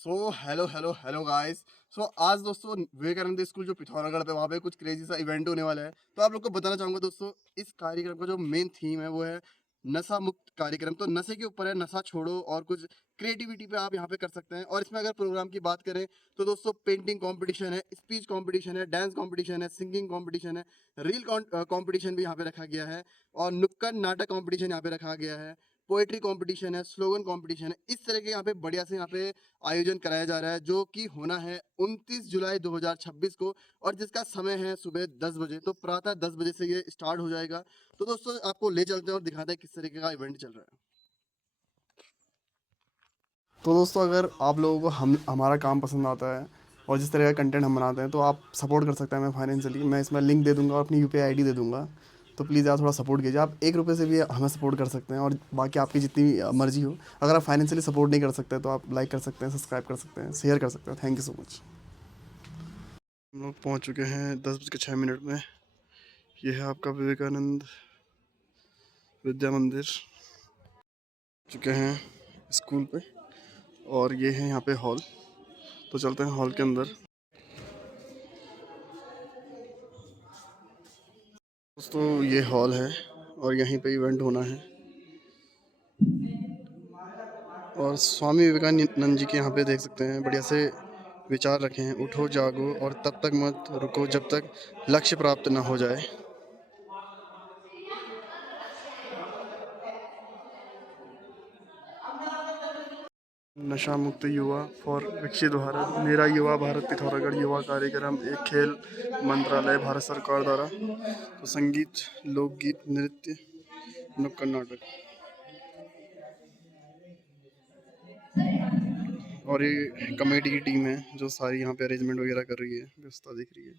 Hello hello hello guys. आज दोस्तों Vivekananda school जो पिथौरागढ़ पे वहाँ पे कुछ क्रेजी सा इवेंट होने वाला है। तो आप लोग को बताना चाहूंगा दोस्तों, इस कार्यक्रम का जो मेन थीम है वो है नशा मुक्त कार्यक्रम। तो नशे के ऊपर है, नशा छोड़ो और कुछ क्रिएटिविटी पे आप यहाँ पे कर सकते हैं। और इसमें अगर प्रोग्राम की बात करें तो दोस्तों पेंटिंग कंपटीशन है, स्पीच कंपटीशन है, डांस कंपटीशन है, सिंगिंग कंपटीशन है, रील कंपटीशन भी यहाँ पे रखा गया है और नुक्कड़ नाटक कंपटीशन यहाँ पे रखा गया है, पोएट्री कंपटीशन है, स्लोगन कंपटीशन है। इस तरह के यहाँ पे बढ़िया से यहाँ पे आयोजन कराया जा रहा है जो कि होना है 29 जुलाई 2026 को और जिसका समय है सुबह 10 बजे। तो प्रातः 10 बजे से ये स्टार्ट हो जाएगा। तो दोस्तों आपको ले चलते हैं और दिखाते हैं किस तरीके का इवेंट चल रहा है। तो दोस्तों अगर आप लोगों को हम हमारा काम पसंद आता है और जिस तरह का कंटेंट हम बनाते हैं तो आप सपोर्ट कर सकते हैं हमें फाइनेंशियली। मैं इसमें लिंक दे दूंगा और अपनी यूपीआई आईडी दे दूंगा। तो प्लीज़ यार थोड़ा सपोर्ट कीजिए। आप 1 रुपये से भी हमें सपोर्ट कर सकते हैं और बाकी आपकी जितनी मर्जी हो। अगर आप फाइनेंशियली सपोर्ट नहीं कर सकते तो आप लाइक कर सकते हैं, सब्सक्राइब कर सकते हैं, शेयर कर सकते हैं। Thank you so much. हम लोग पहुँच चुके हैं 10:06 में। ये है आपका विवेकानंद विद्या मंदिर। चुके हैं स्कूल पे और ये है यहाँ पे हॉल। तो चलते हैं हॉल के अंदर। दोस्तों ये हॉल है और यहीं पे इवेंट होना है। और स्वामी विवेकानंद जी के यहाँ पे देख सकते हैं बढ़िया से विचार रखे हैं, उठो जागो और तब तक मत रुको जब तक लक्ष्य प्राप्त ना हो जाए। नशा मुक्त युवा फॉर विकसित भारत, मेरा युवा भारत पिथौरागढ़ युवा कार्यक्रम एक खेल मंत्रालय भारत सरकार द्वारा। तो संगीत, लोकगीत, नृत्य, नुक्कड़ नाटक और ये कमेटी की टीम है जो सारी यहाँ पे अरेंजमेंट वगैरह कर रही है, व्यवस्था देख रही है।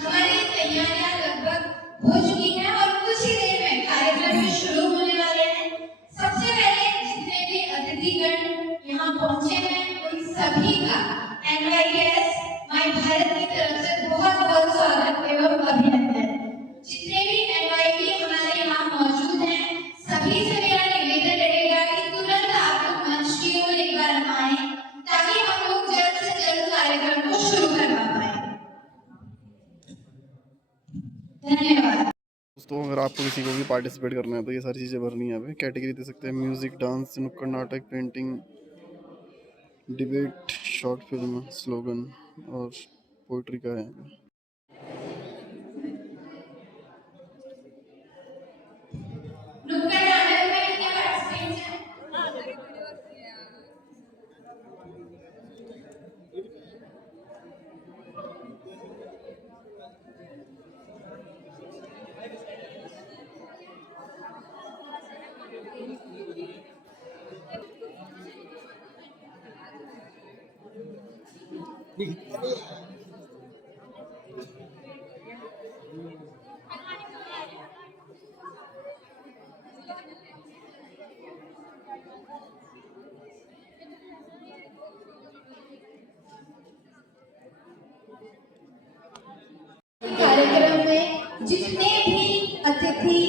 हमारी तैयारियां लगभग हो चुकी हैं और कुछ ही देर में कार्यक्रम भी शुरू होने वाले हैं। सबसे पहले जितने भी अतिथिगण यहाँ पहुंचे हैं उन सभी का NYS माय भारत की तरफ से बहुत बहुत स्वागत एवं अभिनंदन। जितने भी NYP हमारे यहाँ मौजूद हैं सभी से मेरा निवेदन रहेगा कि तुरंत आप लोग मंच की ओर एक बार आए ताकि हम लोग जल्द से जल्द कार्यक्रम को शुरू करवा पाए। धन्यवाद। दोस्तों अगर आपको किसी को भी पार्टिसिपेट करना है तो ये सारी चीज़ें भरनी है। अभी कैटेगरी दे सकते हैं, म्यूज़िक, डांस, नुक्कड़ नाटक, painting, debate, short film, slogan और पोइट्री का है। कार्यक्रम में जितने भी अतिथि,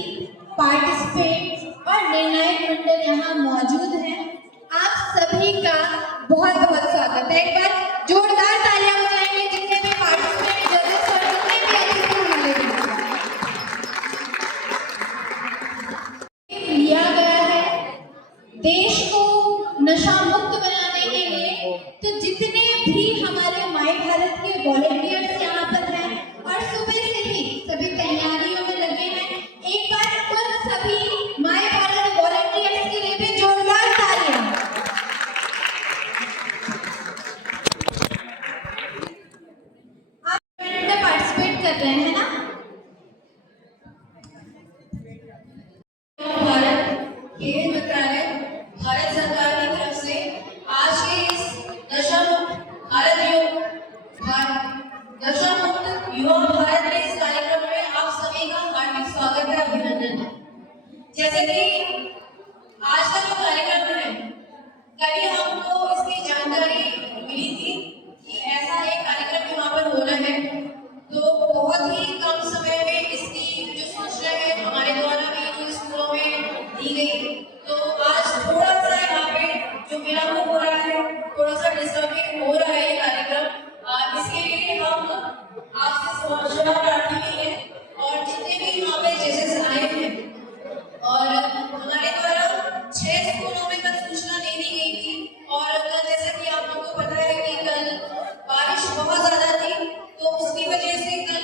पार्टिसिपेंट और निर्णायक मंडल यहाँ मौजूद हैं, आप सभी का बहुत बहुत स्वागत है। एक बार जोरदार तालियां बजाएंगे जितने भी पार्टिसिपेंट, जजेस और जितने भी अतिथि हमारे लिया गया है देश को नशा मुक्त बनाने के लिए। तो जितने भी हमारे माय भारत के वॉलंटियर्स यहाँ पर हैं और सुबह से ही सभी तैयारियों में लगे हैं, एक बार उन सभी माय भारत वॉलंटियर्स के लिए भी जोरदार तालियां। आप इवेंट में पार्टिसिपेट कर रहे हैं ना? भारत खेल मंत्रालय भारत सरकार की तरफ से आज के इस नशा मुक्त युवा भारत के इस कार्यक्रम में आप सभी का हार्दिक स्वागत है, अभिनंदन है। जैसे कि आज का जो कार्यक्रम है, कल हमको इसकी जानकारी मिली थी कि ऐसा एक कार्यक्रम यहाँ पर हो रहा है। तो बहुत ही कम समय में इसकी जो सूचना है हमारे द्वारा भी जो स्कूलों में दी गई। तो आज थोड़ा सा यहाँ पे जो मेरा हो रहा है जिसका भी हो रहा है ये कार्यक्रम, इसके लिए हम आपसे क्षमा प्रार्थी भी हैं और जितने भी यहाँ पे जजेस आए हैं, और हमारे द्वारा 6 स्कूलों में कल सूचना दे दी गई थी। और कल जैसा कि आप लोगों को पता है कि कल बारिश बहुत ज्यादा थी, तो उसकी वजह से कल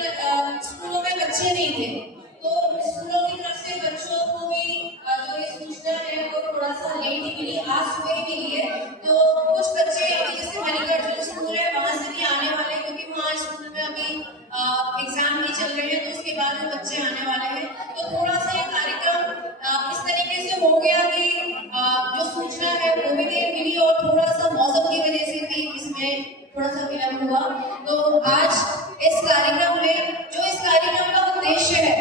स्कूलों में बच्चे नहीं थे, तो स्कूलों की तरफ से बच्चों को भी जो ये सूचना है वो थोड़ा सा लेट ही मिली, आज सुबह ही मिली है। तो कुछ बच्चे अभी जैसे मणिकर्णिका स्कूल है वहां से भी आने वाले हैं, क्योंकि वहाँ स्कूल में अभी एग्जाम भी चल रहे हैं, तो उसके बाद में बच्चे आने वाले हैं। तो थोड़ा सा ये कार्यक्रम इस तरीके से हो गया कि जो सूचना है वो भी देर मिली और थोड़ा सा मौसम की वजह से भी इसमें थोड़ा सा विलम्ब हुआ। तो आज इस कार्यक्रम में जो इस कार्यक्रम का उद्देश्य है,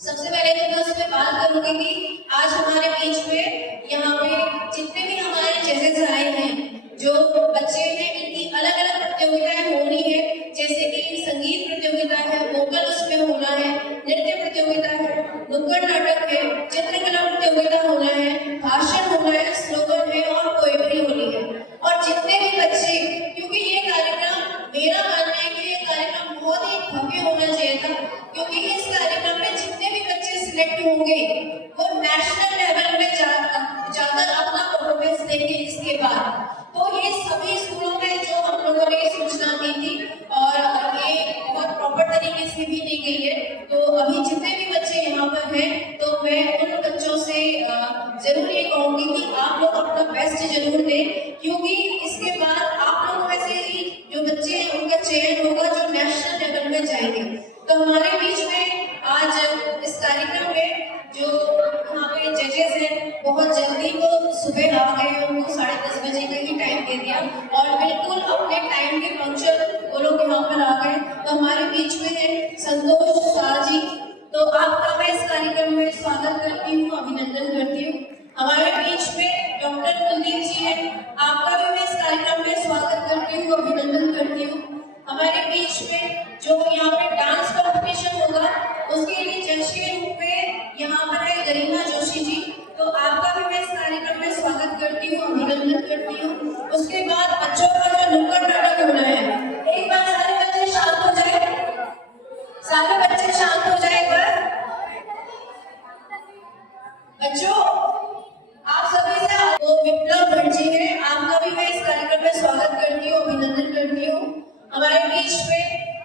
सबसे पहले तो मैं उस पर बात करूंगी कि आज हमारे बीच में यहाँ पे जितने भी हमारे जजेस आए हैं, जो बच्चे हैं, इनकी अलग अलग प्रतियोगिताएं होनी है, जैसे कि संगीत प्रतियोगिता है, वोकल उसमें होना है, नृत्य प्रतियोगिता है, नुक्कड़ नाटक है, चित्रकला प्रतियोगिता होना है, भाषण होना है, स्लोगन है और पोएट्री होनी है। और जितने भी बच्चे, क्योंकि ये कार्यक्रम, मेरा मानना है कि ये कार्यक्रम बहुत ही भव्य होना चाहिए था, क्योंकि इस कार्यक्रम में जितने भी बच्चे सिलेक्ट होंगे वो नेशनल लेवल में जाकर अपना परफॉर्मेंस देंगे इसके बाद। तो ये सभी स्कूलों में जो हम लोगों ने सूचना दी थी और ये बहुत प्रॉपर तरीके से भी दी गई है। तो अभी जितने भी बच्चे यहाँ पर हैं, तो मैं उन बच्चों से जरूर ये कहूँगी कि आप लोग अपना बेस्ट जरूर दें, क्योंकि इसके बाद आप लोग में से ही जो बच्चे हैं उनका चयन होगा जो नेशनल लेवल में जाएंगे। तो हमारे बीच में आज इस कार्यक्रम में जो यहाँ पे जजेस हैं, बहुत जल्दी वो सुबह आ गए, उनको 10:30 बजे का ही टाइम दे दिया और बिल्कुल अपने टाइम के पंक्चुअल वो लोग यहाँ पर आ गए। तो हमारे बीच में है संतोष सार जी, तो आपका मैं इस कार्यक्रम में स्वागत करती हूँ, अभिनंदन करती हूँ। हमारे बीच में डॉक्टर कुलदीप जी हैं, आपका भी मैं इस कार्यक्रम में स्वागत करती हूँ, अभिनंदन करती हूँ। हमारे बीच में जो यहाँ पे डांस कॉम्पिटिशन होगा उसके लिए जज के रूप में यहाँ पर है गरिमा जोशी जी, तो आपका भी मैं इस कार्यक्रम में स्वागत करती हूँ, अभिनंदन करती हूँ। उसके बाद बच्चों का जो नुक्कड़ नाटक होना है, एक बार सारे बच्चे शांत हो जाए, सारे बच्चे शांत हो जाए। एक बार बच्चों आप सभी से वो विप्लव भट्ट जी है, आपका भी मैं इस कार्यक्रम में स्वागत करती हूँ, अभिनंदन करती हूँ। हमारे बीच में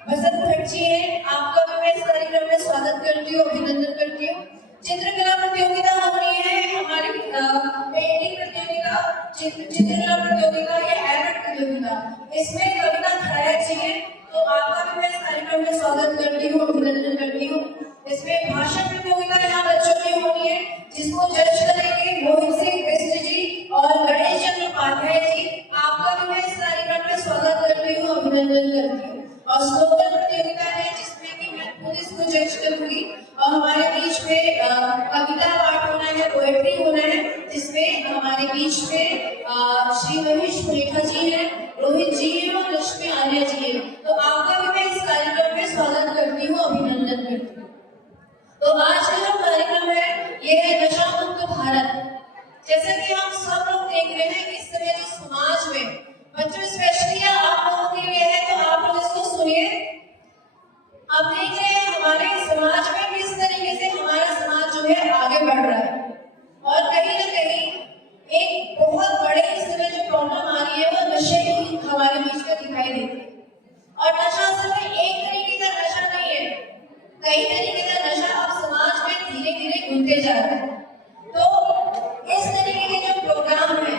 बसंत भट्ट जी है, आपका भी मैं इस कार्यक्रम में स्वागत करती हूँ, अभिनंदन करती हूँ। चित्रकला प्रतियोगिता होनी है हमारी, पेंटिंग प्रतियोगिता, चित्रकला प्रतियोगिता या एबट प्रतियोगिता, इसमें कविता खराया जी है, तो आपका भी मैं इस कार्यक्रम में स्वागत करती हूँ, अभिनंदन करती हूँ। इसमें भाषण प्रतियोगिता यहाँ बच्चों की होनी है, जिसको जज करेंगे मोहित सिंह बिष्ट जी और गणेश चंद्र उपाध्याय जी, आपका भी मैं इस कार्यक्रम में स्वागत करती हूँ, अभिनंदन करती हूँ। और स्लोगन प्रतियोगिता है जिसमें कि मैं खुद इसको जज करूंगी, और हमारे बीच में कविता पाठ होना है, पोएट्री होना है, जिसमें हमारे बीच में श्री महेश मुलेठा जी हैं, रोहित जी हैं और लक्ष्मी आर्या जी हैं, तो आपका भी मैं इस कार्यक्रम में स्वागत करती हूँ, अभिनंदन करती हूँ। तो आज का जो कार्यक्रम है ये है नशा मुक्त भारत। जैसा कि हम सब लोग देख रहे हैं इस समय जो समाज में बच्चों स्पेशली आप लोगों के लिए है, तो आप लोग इसको सुनिए। अब देख रहे हैं हमारे समाज में किस तरीके से हमारा समाज जो है आगे बढ़ रहा है, और कहीं ना कहीं एक बहुत बड़े इस समय जो प्रॉब्लम आ रही है वो नशे की हमारे बीच में दिखाई देती है। और नशा सिर्फ एक तरीके का नशा नहीं है, कई तरीके का नशा अब समाज में धीरे धीरे घुलते जा रहा है। तो इस तरीके के जो प्रोग्राम है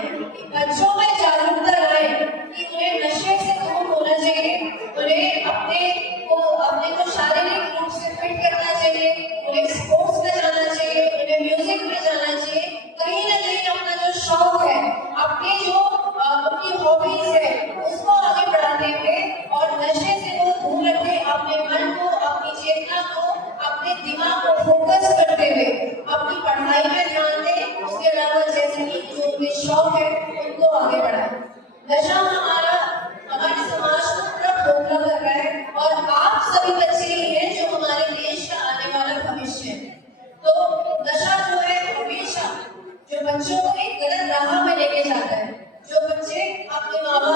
बच्चों में जागरूकता लाए कि उन्हें नशे से दूर होना चाहिए, उन्हें अपने को शारीरिक रूप से फिट करना चाहिए, उन्हें स्पोर्ट्स में जाना चाहिए, उन्हें म्यूजिक में जाना चाहिए, कहीं ना कहीं अपना जो शौक है, अपनी जो उनकी हॉबीज है उसको आगे बढ़ाते हुए और नशे से वो दूर रखे, अपने मन को, अपनी चेतना को, अपने दिमाग को फोकस करते हुए अपनी पढ़ाई में ध्यान दें, उसके अलावा जैसे कि जो उनके शौक है उनको आगे बढ़ाएं। नशा हमारे समाज को पूरा खोखला कर रहा है, और आप सभी बच्चे ही हैं जो हमारे देश का आने वाला भविष्य है। तो नशा जो है हमेशा जो बच्चों को एक गलत राह में लेके जाता है, जो बच्चे अपने माँ बाप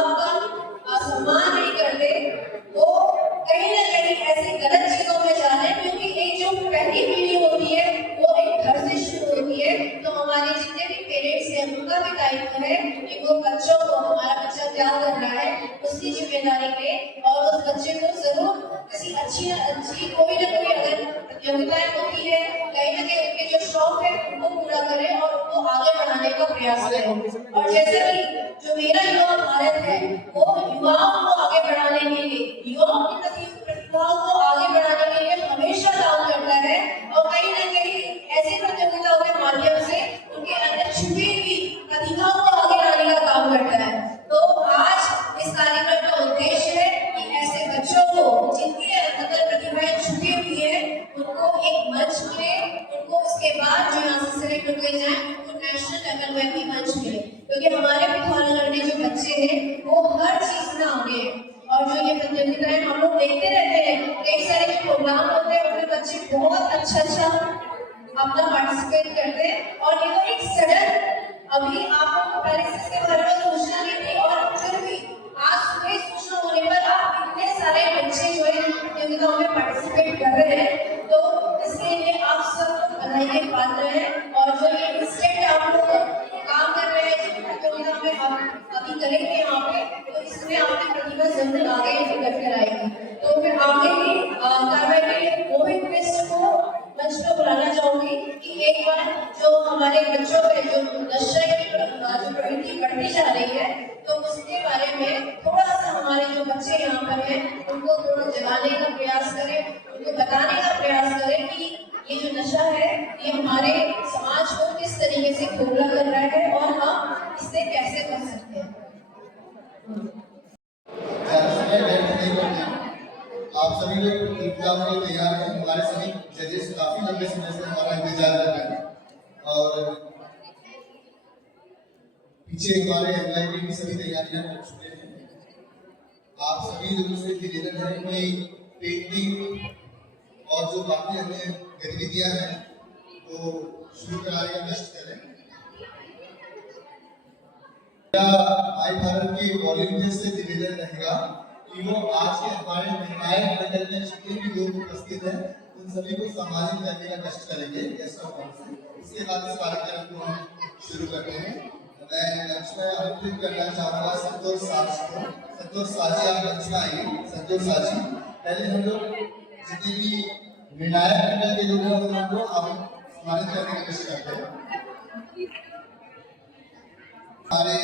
भी दायित्व है कि वो बच्चों को, हमारा बच्चा क्या कर रहा है उसकी जिम्मेदारी ले और उस बच्चे को जरूर किसी अच्छी कोई ना कोई अगर प्रतियोगिताएं होती है कहीं ना कहीं उनके जो शौक है उनको पूरा करे और उनको आगे बढ़ाने का प्रयास करे। और जैसे कि जो मेरा युवा भारत है वो युवाओं को आगे बढ़ाने के लिए, युवाओं की प्रतिभाओं को आगे बढ़ाने के लिए हमेशा काम करता है और कहीं ना कहीं ऐसी प्रतियोगिताओं के माध्यम से उनके अंदर छुपी हुई प्रतिभाओं को आगे लाने का काम करता है। तो आज इस कार्यक्रम का उद्देश्य है कि ऐसे बच्चों को जिनके अंदर प्रतिभाएं छुपी हुई है उनको एक मंच मिले, उनको उसके बाद जो यहाँ से सेलेक्ट होकर जाए उनको नेशनल लेवल में भी मंच मिले, क्योंकि हमारे पिथौरागढ़ के जो बच्चे हैं वो हर चीज में आगे हैं। और जो ये प्रतियोगिताएं हम लोग देखते रहते हैं, कई सारे जो प्रोग्राम होते हैं उसमें बच्चे बहुत अच्छा अपना पार्टिसिपेट करते हैं। और ये तो एक सडन, अभी आपको पहले से इसके बारे में सूचना नहीं थी और फिर भी आज सुबह सूचना होने पर आप इतने सारे बच्चे जो है प्रतियोगिताओं में पार्टिसिपेट कर रहे हैं, तो इसके लिए आप सब बधाई के पात्र हैं। और जो ये इंस्टेंट आप लोग काम कर रहे हैं जो प्रतियोगिता में आप अभी करेंगे यहाँ पे, तो इसमें आपकी प्रतिभा जरूर आगे निकल कर आएगी। तो फिर आगे की कार्रवाई के लिए मोहित मिश्र को मंच पर बुलाना चाहूंगी कि एक बार जो हमारे बच्चों पे जो नशे की जो प्रवृत्ति बढ़ती जा रही है तो उसके बारे में थोड़ा सा हमारे जो बच्चे यहाँ पर हैं उनको थोड़ा जगाने का प्रयास करें, उनको बताने का प्रयास करें कि ये जो नशा है ये हमारे समाज को किस तरीके से खोखला कर रहा है और हम इससे कैसे बच सकते हैं। आप सभी लोग एग्जाम के लिए तैयार हैं। हमारे सभी जजेस काफी लंबे समय से हमारा इंतजार कर रहे हैं और पीछे हमारे एमआईटी की सभी तैयारियां कर चुके हैं। आप सभी लोगों से निवेदन है कि पेंटिंग और जो बाकी अन्य गतिविधियां हैं वो शुरू कराने का कष्ट करें। माई भारत के वॉलंटियर्स से निवेदन रहेगा कि वो आज के हमारे निर्णायक मंडल में जितने भी लोग उपस्थित हैं उन सभी को सम्मानित करने का कष्ट करेंगे गेस्ट ऑफ ऑनर से। इसके बाद इस कार्यक्रम को हम शुरू करते हैं। मैं मंच में आमंत्रित करना चाहूँगा संतोष साजी को। संतोष साजी आप मंच में आइए। संतोष साजी, पहले हम लोग जितने भी निर्णायक मंडल के लोग हैं उनको हम सम्मानित करने का कष्ट करते हैं। हमारे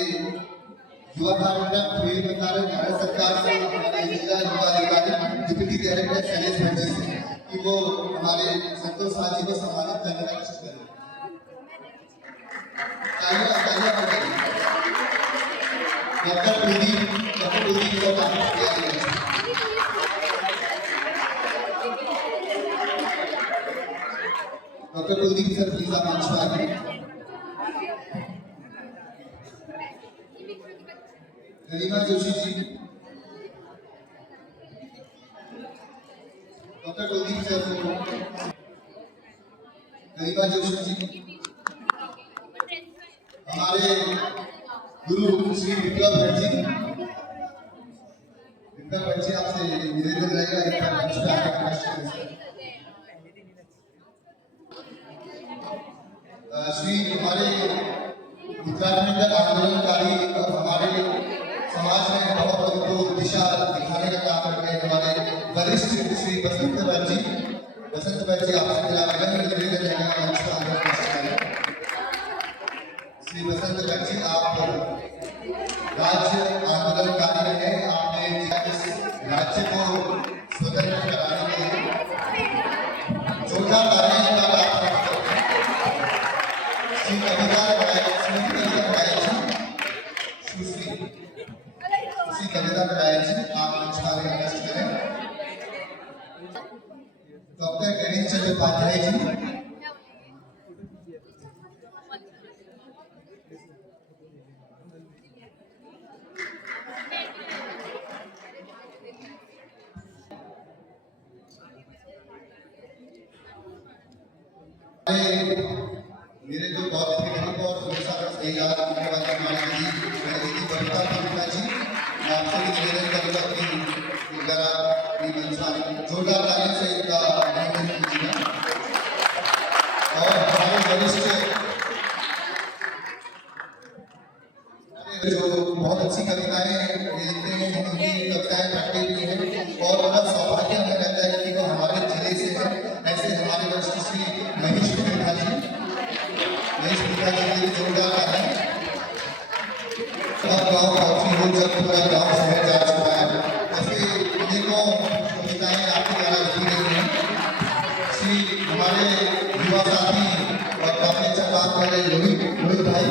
युवा कार्यक्रम खेल मंत्रालय भारत सरकार से हमारे जिला युवा अधिकारी डिप्टी डायरेक्टर शैलेश भट्टी से कि वो हमारे संतोष साजी को सम्मानित करने का कष्ट करें। डॉक्टर कुलदीप को डॉक्टर कुलदीप सर प्लीज आप मंच पर आइए। गरिमा जोशी जी, डॉक्टर कुलदीप सर, गरिमा जोशी जी, हमारे गुरु श्री विप्लव भट्ट जी। विप्लव भट्ट जी आपसे निवेदन रहेगा एक बार मंच पर आकर कष्ट करें। श्री हमारे उत्तराखंड का आंदोलनकारी हमारे समाज में बहुत उनको दिशा दिखाने का काम कर रहे हैं हमारे वरिष्ठ श्री बसंत भट्ट जी। बसंत भट्ट जी आपसे मेरा विनम्र निवेदन रहेगा मंच पर आकर कष्ट करें। श्री बसंत भट्ट जी, आप राज्य आंदोलनकारी रहे, आपने इस राज्य को स्वतंत्र कराने के लिए जोरदार तालियां का आप श्री कविता कराया जी आप मंच पर आकर कष्ट करें। डॉक्टर गणेश चंद्र उपाध्याय जी, मेरे जो बहुत गरीब और हमेशा सही याद रखने वाले हमारे दीदी बबीता पीड़िता जी, मैं आपसे भी निवेदन करूँगा कि जरा जोरदार तालियों से इनका अभिनंदन कीजिएगा। और हमारे वरिष्ठ जो बहुत अच्छी कविताएं लिखते हैं, उनकी कविताएं पढ़ते भी हैं और बड़ा सौभाग्य हमें रहता है कि वो हमारे जिले से है। ऐसे हमारे वरिष्ठ श्री महेश त्रिखा जी के लिए जोरदार है। अब गाँव काफी हो, जब पूरा गाँव शहर जा चुका है, ऐसे अनेकों कविताएं आपके द्वारा लिखी गई हैं। श्री हमारे युवा साथी और काफी अच्छा काम कर रहे रोहित भाई,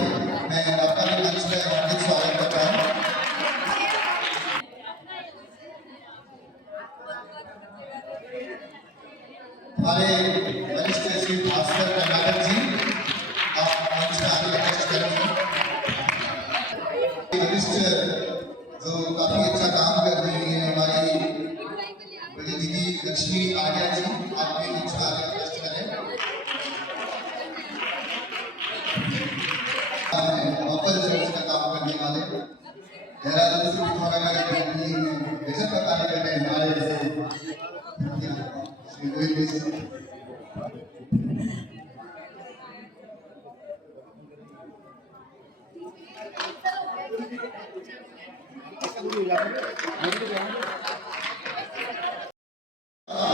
मैं आपका भी मंच में हार्दिक स्वागत करता हूँ। हमारे वरिष्ठ श्री भास्कर कर्नाटक जी, आप मंच में आगे कष्ट करेंगे। वरिष्ठ जो काफी अच्छा काम कर रही है हमारी बड़ी दीदी लक्ष्मी आर्या जी, आप भी मंच में आगे कष्ट करें। वोकल चर्च का काम करने वाले देहरादून से गजब का कार्य कर रहे हैं हमारे श्री रोहित मिश्र।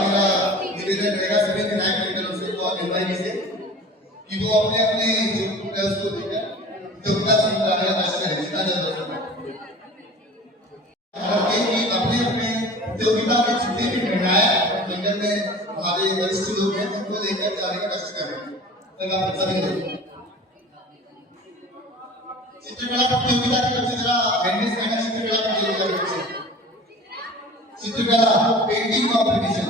मेरा निवेदन रहेगा सभी विधायक मित्रों से और निर्वाही से कि वो अपने अपने जो प्लस को देकर योग्यता से कार्य नष्ट करें जितना जल्द हो सके। कि अपने अपने प्रतियोगिता में जितने भी निर्णायक मंडल में हमारे वरिष्ठ लोग हैं उनको लेकर जाने का कष्ट करें। सभी लोग चित्रकला प्रतियोगिता के बच्चे जरा हैंडल्स करना, चित्रकला प्रतियोगिता के बच्चे चित्रकला पेंटिंग कॉम्पिटिशन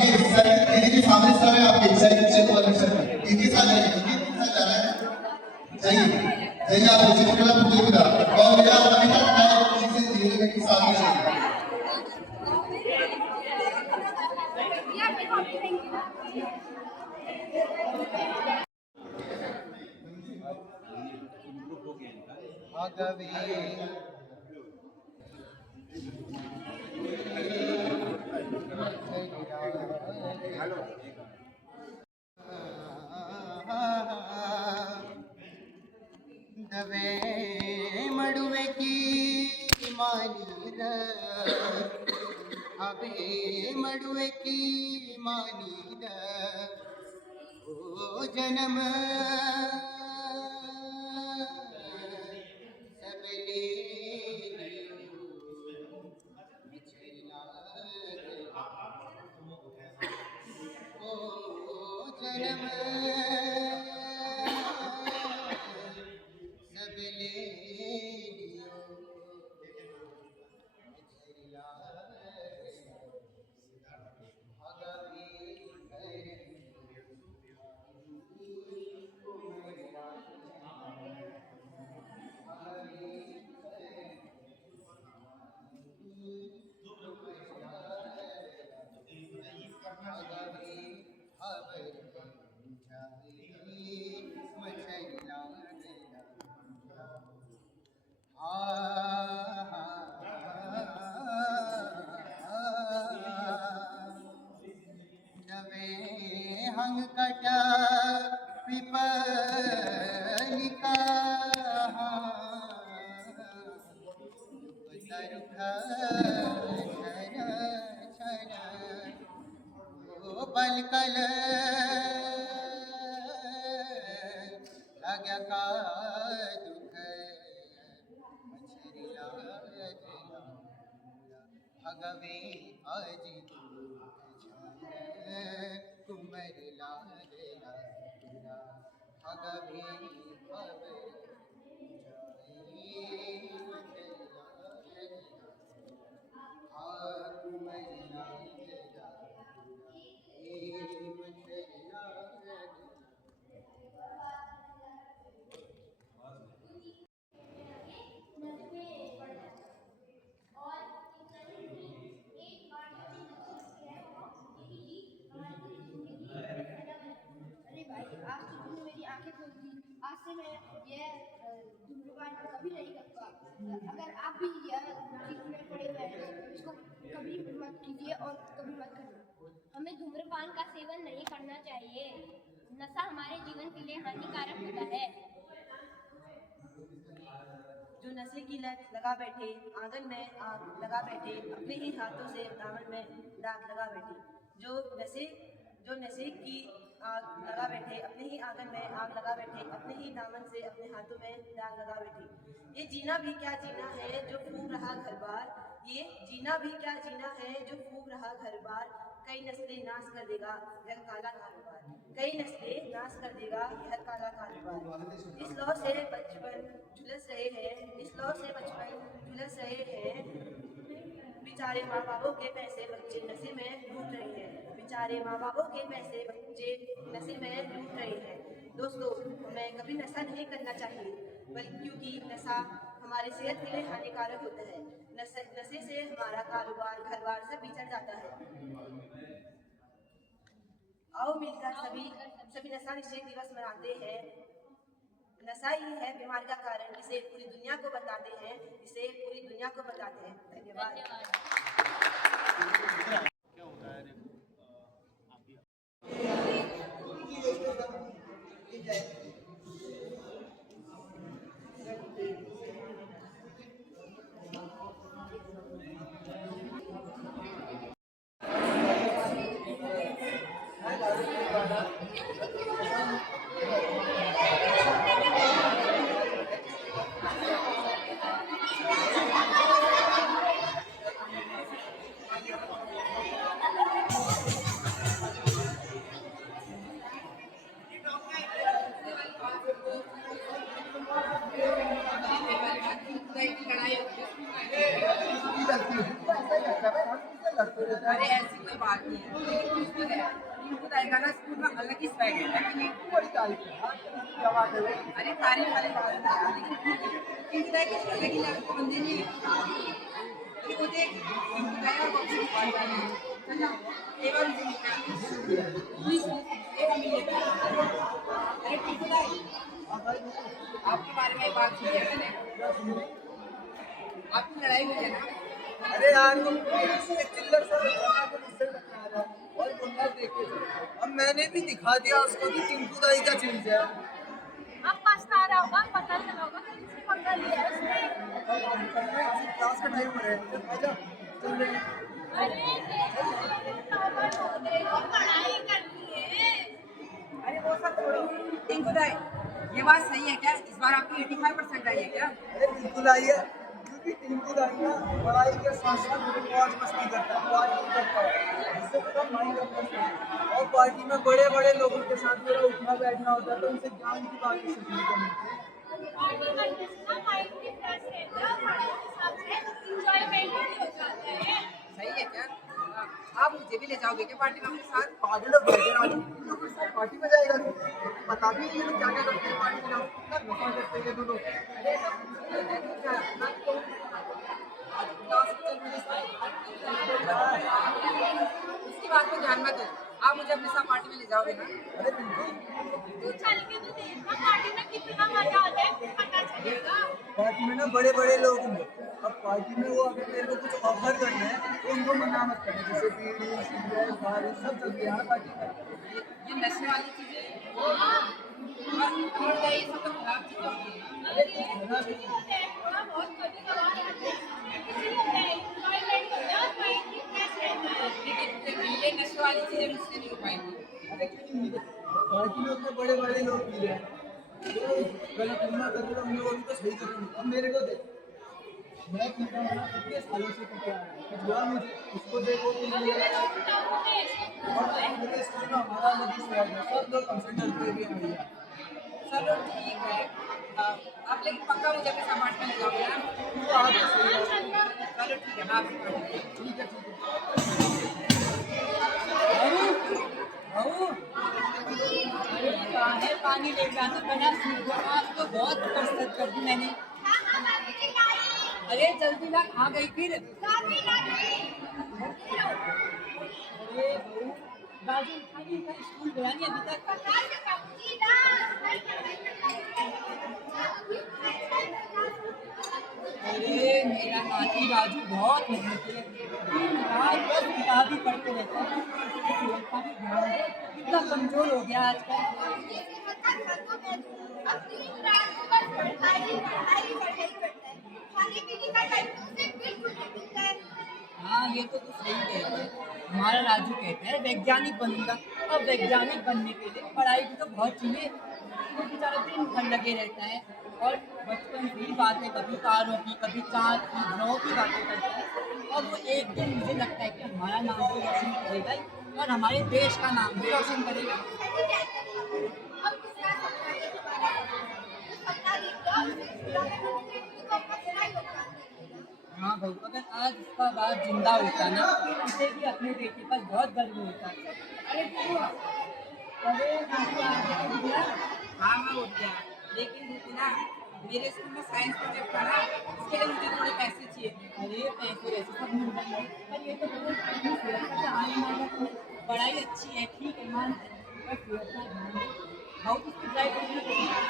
ये सारे सामने सर है आपके साइड पीछे वाले सर इनके साथ जाइए, इनके साथ जाना है, जाइए आप चित्रकला प्रतियोगिता और मेरा कविता बनाया किसी से धीरे के साथ में जाइए। दवे मड़ुवे की मानी द अबे मड़ुवे की मानी द ओ जन्म सबले ओ जन्म हंग कटा पिपलिका बल कल लग का दुख मछरिया भगवे आज कुमर लाल भगवे आज से मैं ये धूम्रपान कभी नहीं करूँगा। अगर आप भी यह चीज में पड़े हुए हैं तो इसको कभी मत कीजिए और कभी मत करिए। हमें धूम्रपान का सेवन नहीं करना चाहिए। नशा हमारे जीवन के लिए हानिकारक होता है। जो नशे की लत लगा बैठे, आंगन में आग लगा बैठे, अपने ही हाथों से दामन में दाग लगा बैठे। जो नशे की आग लगा बैठे, अपने ही आंगन में आग लगा बैठे, अपने ही दामन से अपने हाथों में दाग लगा बैठे। ये जीना भी क्या जीना है जो फूक रहा घर बार, ये जीना भी क्या जीना है जो फूक रहा घर बार। कई नस्लें नाश कर देगा यह काला कारोबार, कई नस्लें नाश कर देगा यह काला कारोबार। इस लौ से बचपन झुलस रहे हैं, इस लौ से बचपन झुलस रहे हैं। बेचारे माँ बापों के पैसे बच्चे नशे में लूट रहे हैं, बेचारे माँ बापों के पैसे बच्चे नशे में लूट रहे हैं। दोस्तों, हमें कभी नशा नहीं करना चाहिए, बल्कि क्योंकि नशा हमारी सेहत के लिए हानिकारक होता है। नशे से हमारा कारोबार, घर बार सब बिछड़ जाता है। आओ मिलकर सभी नशा निषेध दिवस मनाते हैं। नशा ही है बीमारी का कारण, इसे पूरी दुनिया को बताते हैं, इसे पूरी दुनिया को बताते हैं। धन्यवाद। अरे ऐसी कोई बात नहीं है, लेकिन कुछ तो है। इनको आएगा ना स्कूल में अलग ही स्वैग है कि नहीं? अरे तारीफ वाली बात है यार, लेकिन ठीक है। इनको आएगा कुछ अलग ही लेवल के बंदे नहीं है। ये वो देख, इनको आएगा वो अच्छी बात है। चल जाओ, एक बार मुझे मिलना है। प्लीज, एक बार मिलिए। अरे ठीक है, आपके बारे में बात की है मैंने। आपकी लड़ाई हुई है ना? अरे यार वो चिल्लर सा मुझसे टकरा रहा और गुंडा देखे थे। अब मैंने भी दिखा दिया उसको कि टिंकू दाई क्या चीज है। अब पछता रहा होगा, पता चला होगा कि किसने पंगा लिया है उसने। क्लास का टाइम हो रहा है, आजा चल रहे हैं। अरे टॉपर हो गए और पढ़ाई करनी है। अरे वो सब छोड़ो। टिंकू दाई, ये बात सही है क्या? इस बार आपकी 85% आई है क्या? अरे बिल्कुल आई है, क्योंकि टिंकू दाई ना पढ़ाई के साथ साथ मौज मस्ती करता है, मौज नहीं करता है, जिससे पूरा माइंड फ्रेश होता है। और पार्टी में बड़े बड़े लोगों के साथ मेरा उठना बैठना होता है, तो उनसे ज्ञान की बातें सीखने को मिलती है। पार्टी करने से ना माइंड भी फ्रेश रहता है और पढ़ाई के साथ साथ एंजॉयमेंट भी हो जाता है। सही है क्या? आप मुझे भी ले जाओगे क्या पार्टी में अपने साथ? पागल लोग बैठे हैं, तुम लोग के साथ पार्टी में जाएगा तू? बता भी नहीं लोग क्या क्या करते हैं पार्टी में, जाओ कितना नशा करते हैं दोनों। अरे सब मुझे नहीं क्या ना तो आज क्लास चल मेरे साथ। उसकी बात को ध्यान मत दो। आप मुझे अपने साथ पार्टी में ले जाओगे ना? अरे बिल्कुल, तू चल के तो देखना पार्टी में कितना मजा आता है, पता चलेगा। पार्टी में ना बड़े बड़े लोग होंगे। अब पार्टी में वो अगर मेरे को कुछ ऑफर करना है तो उनको मना मत करना, जैसे बीड़ी सिगरेट दारू सब चलती है यहाँ पार्टी में। ये नशे वाली चीजें और ये सब तो खराब चीजें होती हैं। अरे थोड़ा बहुत कभी-कभार आता है, इसीलिए एंजॉयमेंट करना और माइंड भी फ्रेश रहता है। लेकिन ये नशे वाली चीजें मुझसे नहीं हो पाएंगी। अरे क्यों नहीं? पार्टी में उतने बड़े बड़े लोग भी हैं, जो गलत उम्र कर रहे हैं, उन लोगों को तो सही करूँगी। अब मेरे को देख, मैं पीता हूँ ना, कितने सालों से पीता आ रहा हूँ। कुछ हुआ मुझे, उसको देखो तो मुझे और मेरे स्कूल में हमारा अलग ही स्वैग है, सब लोग हमसे डरते भी हैं भैया। चलो ठीक है। आप लेकिन पक्का मुझे अपने साथ पार्टी में ले जाओगे ना? तो आप तो सही है। चलो ठीक है, मैं आपसे पार्टी में ठीक है, ठीक है। कहाँ है पानी लेके आना बना सूखा, आज तो बहुत कसरत कर दी मैंने। अरे जल्दी ला, आ गई फिर। अरे बहू, बाजू खाली का स्कूल गया नहीं अभी तक। अरे मेरा नाती राजू बहुत मेहनती है, दिन रात बस किताब ही पढ़ते रहता है। खेल का भी ध्यान दे, कितना कमजोर हो गया आजकल। अब दिन रात को बस पढ़ाई पढ़ाई पढ़ाई करता है, खाने पीने का टाइम तो उसे बिल्कुल नहीं मिलता है। हाँ, ये तो तू सही कहता है। हमारा राजू कहता है वैज्ञानिक बनूंगा। अब वैज्ञानिक बनने के लिए पढ़ाई भी तो बहुत चाहिए। वो बेचारा दिन भर लगे रहता है और बचपन से ही बातें कभी तारों की, कभी चाँद की, ग्रहों की बातें करता है। और वो एक दिन मुझे लगता है कि हमारा नाम भी रोशन करेगा ही और हमारे देश का नाम भी रोशन करेगा। सही कहते हैं आप। अब उसका सपना ही तुम्हारा है। जो सपना देखता है उसे पूरा करने के लिए तो अपना पूरा योगदान देगा। हाँ भाई, अगर आज उसका बाप जिंदा होता ना, उसे भी अपने बेटे पर बहुत गर्व होता। अरे तू, अरे हाँ मैं उठ गया, लेकिन दीदी ना मेरे स्कूल में साइंस प्रोजेक्ट था ना, इसके लिए मुझे थोड़े पैसे चाहिए थे। अरे पैसे वैसे सब मिल जाएंगे, पर ये तो बहुत आने वाला तो पढ़ाई अच्छी है, ठीक है मान, पर सेहत का ध्यान दे। बहुत उसकी ड्राई करनी,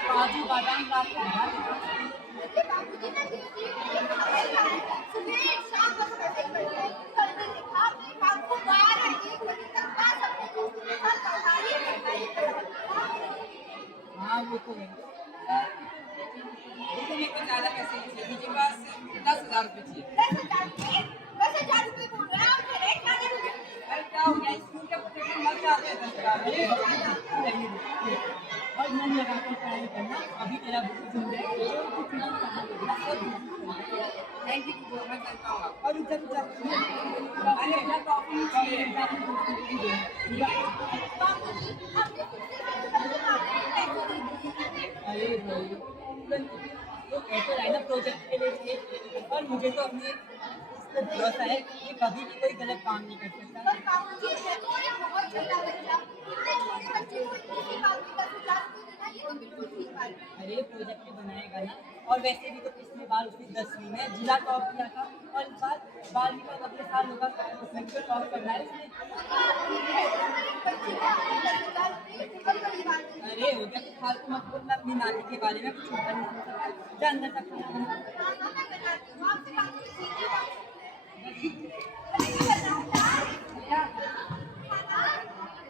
काजू बादाम रात को खा देता। मेरे बाबूजी ना धीरे-धीरे हमारे घर सुबह शाम बस ऐसे ही करते हैं। कल मैंने देखा अपने बाप को 12-1 बजे तक बस अपने दोस्तों के साथ पढ़ाई हाँ वो तो है। देखो मेरे को ज़्यादा पैसे नहीं चाहिए, मुझे बस 10,000 रुपये चाहिए। 10,000 रुपये बोल रहे हैं आप मेरे खाने में। अरे क्या हो गया, स्कूल के प्रोजेक्ट में मर जाते हैं 10,000। अरे और मन लगा कर पढ़ाई करना, अभी तेरा बुक जिंदा है थैंक यू दीदी, मैं चलता हूँ। और चल चल। अरे क्या टॉपिंग चाहिए? बाबूजी आपने अरे भाई, तो कहते रहे ना प्रोजेक्ट के लिए चाहिए, और मुझे तो अपने इस पर भरोसा है कि कभी भी कोई गलत काम नहीं कर सकता। पर बाबूजी है तो ये बहुत छोटा बच्चा, इतने छोटे बच्चे को इतनी सी बात में 10,000 रुपये देना ये तो बिल्कुल ठीक बात है। अरे प्रोजेक्ट भी बनाएगा ना, और वैसे भी तो पिछली बार उसने 10वीं में जिला टॉप किया था, और इस बार 12वीं का अगले साल होगा, उसमें भी टॉप करना है उसने। अरे हो गया, तो फालतू मत बोल, मैं अपनी नानी के बारे में कुछ छोटा नहीं सुन सकता। जा अंदर तक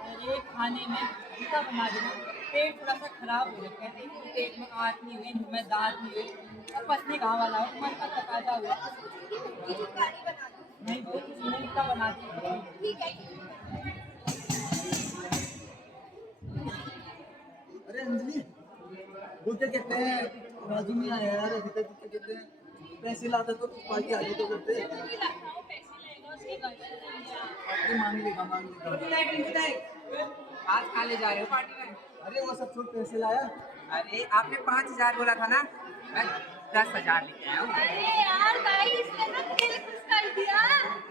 अरे खाने में फीका बना देना, पेट थोड़ा सा खराब हो रखा है, देखो पेट में आंत नहीं हुई, मुंह में दांत नहीं हुई, और पसने कहाँ वाला हो, मन का तकाजा हुआ। नहीं वो कुछ का बनाती है। अरे अंजलि, वो क्या कहते हैं, राजू नहीं आया यार अभी तक। क्या कहते हैं, पैसे लाता तो कुछ पार्टी आगे तो करते। अरे मांग लेगा मांग लेगा। आज खा ले जा रहे हो पार्टी में? अरे वो सब छोड़, पैसे लाया। अरे आपने 5,000 बोला था ना, मैं 10,000 लेके आया हूँ। अरे यार भाई इसने ना दिल खुश कर दिया।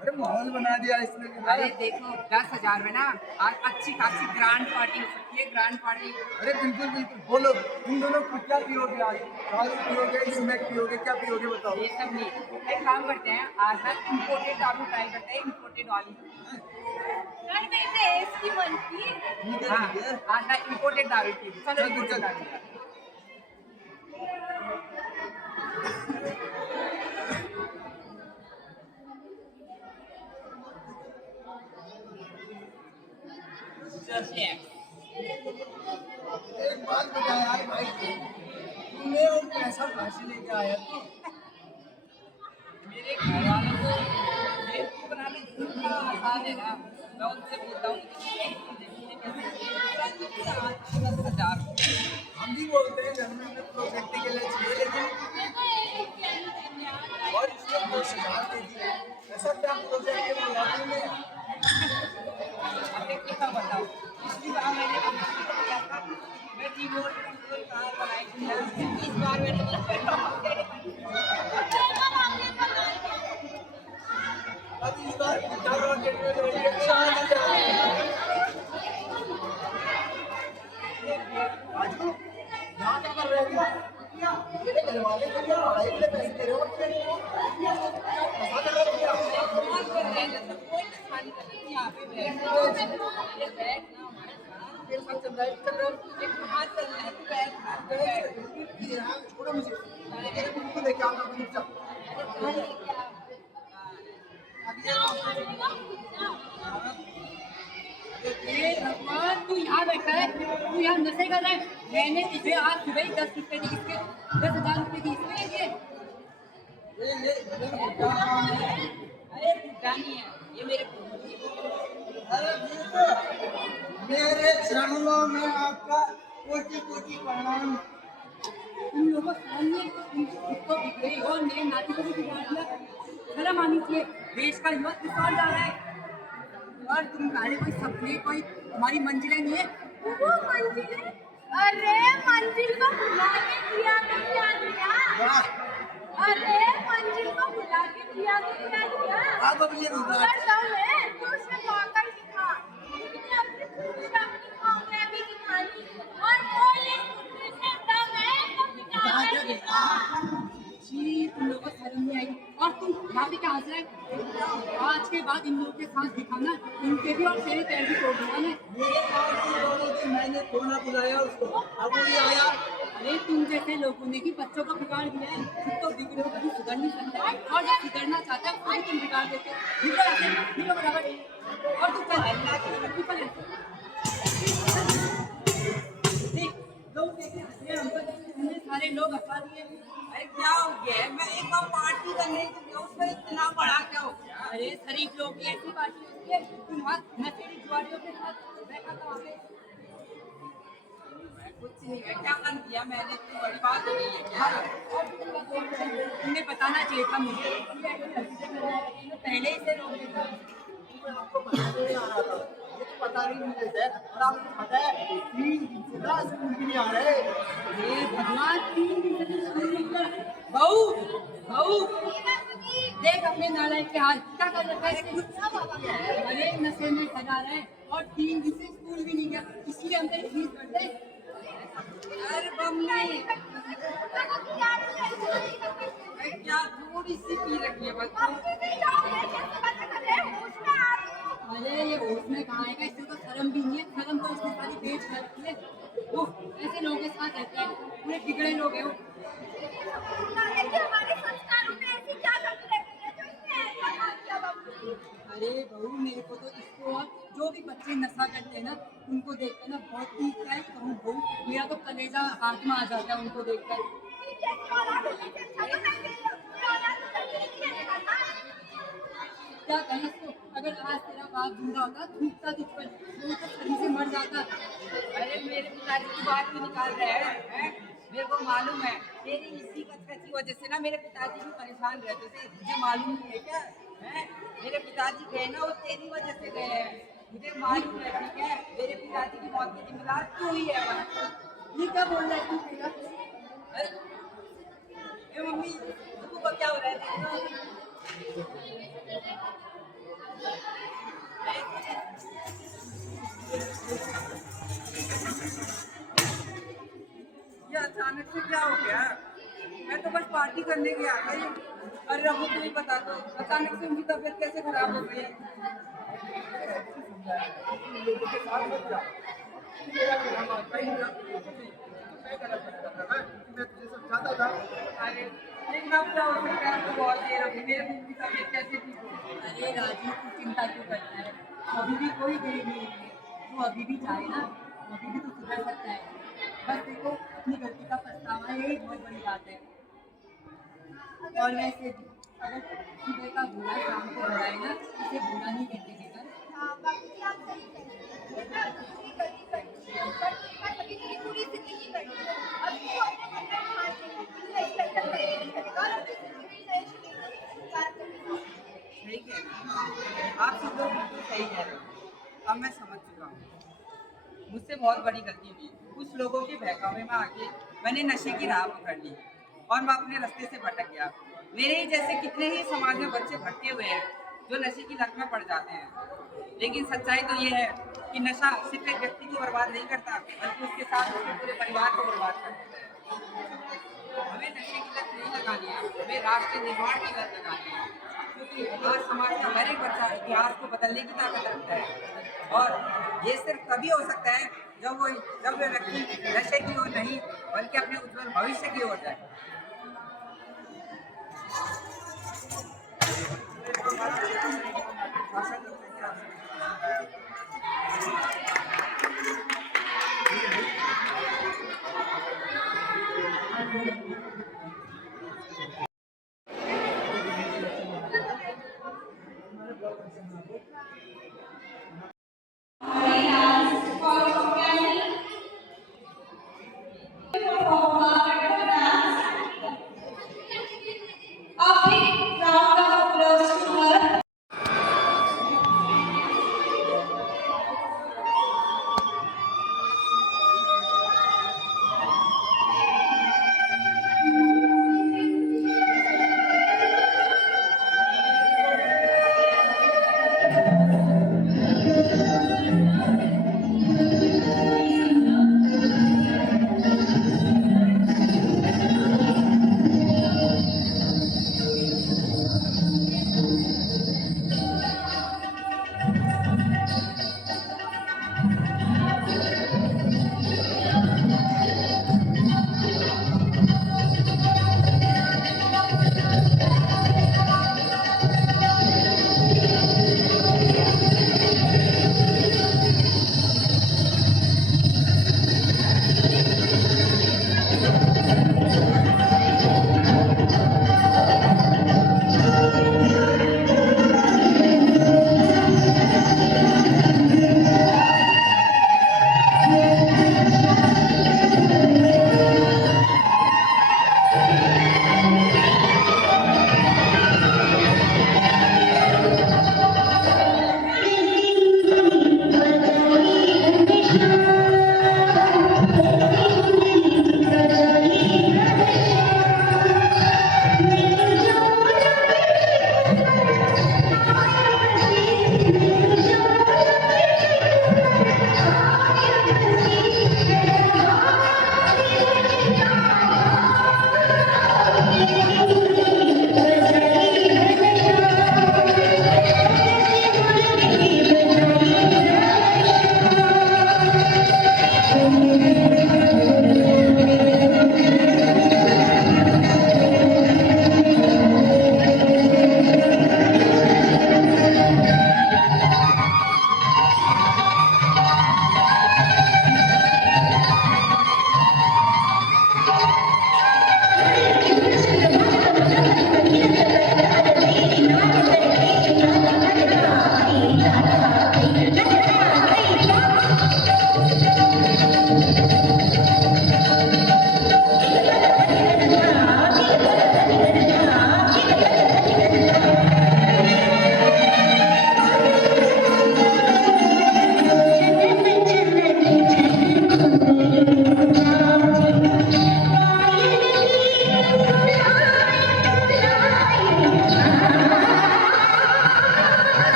अरे माहौल बना दिया इसने। अरे देखो 10,000 में ना आज अच्छी खासी ग्रैंड पार्टी हो सकती है, ग्रैंड पार्टी। अरे बिल्कुल बिल्कुल, बोलो तुम दोनों क्या पियोगे आज? दारू पियोगे, स्नैक पियोगे, क्या पियोगे बताओ? ये सब नहीं, एक काम करते हैं, आज ना इम्पोर्टेड दारू ट्राई करते हैं, इम्पोर्टेड वाली। यार मेरे देश की मन की। ठीक है हाँ, ठीक है। आज ना इम्पोर्टेड दारू पी, चलो चल, इम्पोर्टेड चल। दारू। एक बात बता यार भाई, तूने वो पैसा कहाँ से लेके आया तू? मेरे घर वालों को बेवकूफ बनाने इतना आसान है ना, मैं उनसे बोलता हूँ कि 10,000। हम भी बोलते हैं घर में हमें प्रोजेक्ट के लिए चाहिए, लेकिन और इसने 10,000 दे दिए। ऐसा क्या प्रोजेक्ट है बोला तूने? अब एक किस्सा बताओ, पिछली बार मैंने किया था, मैं कीबोर्ड कंट्रोल कार बनाई थी, इस बार मैंने अब इस बार क्या रॉकेट में रॉकेट शान जाए। राजू, यहाँ क्या कर रहे हो? मेरे घर वाले को क्या पढ़ाई के लिए पैसे दे रहे हो? ऐसा कर रहे हो क्या? कमाल कर रहे हैं, तो कोई आसानी नहीं, यहाँ पे बैठ, ये बैठ ना हमारे साथ, मेरे साथ चल रहा है, चल रहा है। ये कहाँ चल रहा है, तू बैठ। ये यार, छोड़ो मुझे। मेरे को खुद लेके आओ, मैं चुपचाप। अभी ये भगवान, तू यहाँ बैठा है, तू यहाँ नशे कर रहा है। मैंने तुझे आज सुबह ही 10 रुपए दी, किसके 10,000 रुपए दी, इसमें ये ये बुड्ढा कौन है? अरे बुड्ढा नहीं है, ये मेरे अरे मेरे चरणों में आपका कोटि कोटि प्रणाम। तुम लोगों सामने तुम खुद को बिगड़े हो, मेरे नाती को भी बिगाड़ दिया। शर्म आनी चाहिए, देश का युवा किस ओर जा रहा है और तुम्हारे कोई सपने, कोई तुम्हारी मंजिलें नहीं है। वो मंजिल, अरे मंजिल को भुला के किया तो क्या किया? अरे मंजिल को भुला के किया तो क्या किया? अब ये अगर दम है तो उसने गाकर दिखा, उसने अपनी खुशी अपनी कामयाबी दिखाई और बोले उसने दम है तो दिखाकर दिखा। जी, तुम लोगों को शर्म नहीं आई और तुम यहाँ पे क्या हंस रहे हो? आज के बाद इन लोगों के साथ दिखाना, इनके भी और तेरे पैर भी तोड़ दूंगा मैं। मेरे पास मैंने थोड़ा बुलाया उसको, अब वो आया। अरे तुम जैसे लोगों ने भी बच्चों को बिगाड़ दिया है, खुद तो बिगड़े हो, कभी सुधर नहीं सकता और जब सुधरना चाहता है उसको तुम बिगाड़ देते हो। निकल ऐसे, निकल बराबर और तू चल निकल ऐसे। देख, लोग कैसे हंस रहे हैं हम पर, तुमने सारे लोग हंसा दिए। अरे क्या हो गया है? मैं एक बार पार्टी करने तो गया, उसमें इतना बड़ा क्या हो गया? अरे शरीफ लोग की ऐसी पार्टी होती है, तुम वहाँ नशेड़ी जुआरियों के साथ बैठा था वहाँ पे। कुछ नहीं है, क्या कर दिया मैंने? इतनी बड़ी बात हो गई है क्या? तुमने बताना चाहिए था मुझे, ये ऐसी हरकतें कर रहा है, मैं पहले ही से रोक देता। आपको पता नहीं आ रहा था, ये तो पता नहीं मुझे सर। और आपको पता है 3 दिन से ना स्कूल भी नहीं आ रहे। ये भगवान 3 दिन से स्कूल नहीं गया। बहू, बहू, देख अपने नालायक के हाल, क्या कर रखा है इसने? अरे नशे में ठगा रहा है और 3 दिन से स्कूल भी नहीं गया, इसलिए हम तेरी फीस भरते हैं। अरे बम्मी, अरे क्या थोड़ी सी पी रखी है बस? अरे ये होश में कहाँ आएगा, इससे तो शर्म भी नहीं है, शर्म तो उसने सारी बेच कर रखी है। वो ऐसे लोगों के साथ रहते हैं, पूरे बिगड़े लोग हैं वो। अरे बहू, मेरे को तो इसको और जो भी बच्चे नशा करते हैं ना, उनको देखकर ना बहुत ही क्या कहूँ बहू, मेरा तो कलेजा हाथ में आ जाता है उनको देखकर। क्या कहें इसको, अगर आज तेरा बाप जिंदा होता थूकता तुझ पर, वो तो शरीर से मर जाता। अरे मेरे पिताजी की बात क्यों निकाल रहे हैं? मेरे को मालूम है, तेरी इसी कचकच की वजह से ना मेरे पिताजी भी परेशान रहते थे। मुझे मालूम नहीं है क्या? हैं? मेरे पिताजी गए ना, वो तेरी वजह से गए हैं। मुझे मालूम है, ठीक है? मेरे पिताजी की मौत की जिम्मेदार तू ही है बस। ये क्या बोल रहा है तू मेरा? अरे ए मम्मी, तुमको क्या हो रहा है? ये अचानक से क्या हो गया? मैं तो बस पार्टी करने गया था। अरे रघु, तू ही बता दो, अचानक से उनकी तबीयत कैसे खराब हो गई है? अरे लेकिन अब क्या हो सकता है? तो बहुत देर अभी मेरे मुंह की तबीयत कैसे ठीक हो? अरे राजू, तू चिंता क्यों करता है? अभी भी कोई देर नहीं है, तू अभी भी चाहे ना, अभी भी तू सुधर सकता है। बस देखो, अपनी गलती का पछतावा यही बहुत बड़ी बात है। और वैसे भी अगर सुबह का बुरा शाम को बुरा है ना, इसे बुरा नहीं कहते बेटा। सही कह रहे हो। आप सब लोग बिल्कुल सही कह रहे हो। अब मैं समझ चुका हूँ, मुझसे बहुत बड़ी गलती हुई। कुछ लोगों के बहकावे में आके मैंने नशे की राह पकड़ ली और मैं अपने रास्ते से भटक गया। मेरे ही जैसे कितने ही समाज में बच्चे भटके हुए हैं जो नशे की लत में पड़ जाते हैं। लेकिन सच्चाई तो ये है कि नशा सिर्फ एक व्यक्ति को बर्बाद नहीं करता, बल्कि उसके साथ उसके पूरे परिवार को बर्बाद कर देता है। हमें नशे की लत नहीं लगानी है, हमें राष्ट्र निर्माण की लत लगानी है, क्योंकि आज समाज का हर एक बच्चा इतिहास को बदलने की ताकत रखता है। और ये सिर्फ तभी हो सकता है जब वो व्यक्ति नशे की ओर नहीं बल्कि अपने उज्जवल भविष्य की ओर जाए। भाषण A big round of applause to her.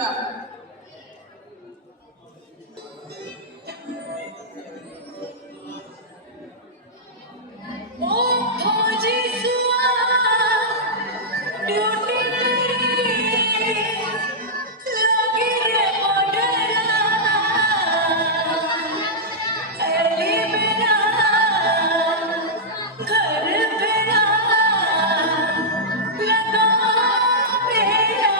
गीतिका। ओ खोजी सुआ ड्यूटी लगी रे मोडरा पहली मेरा घर मेरा लगा मेरा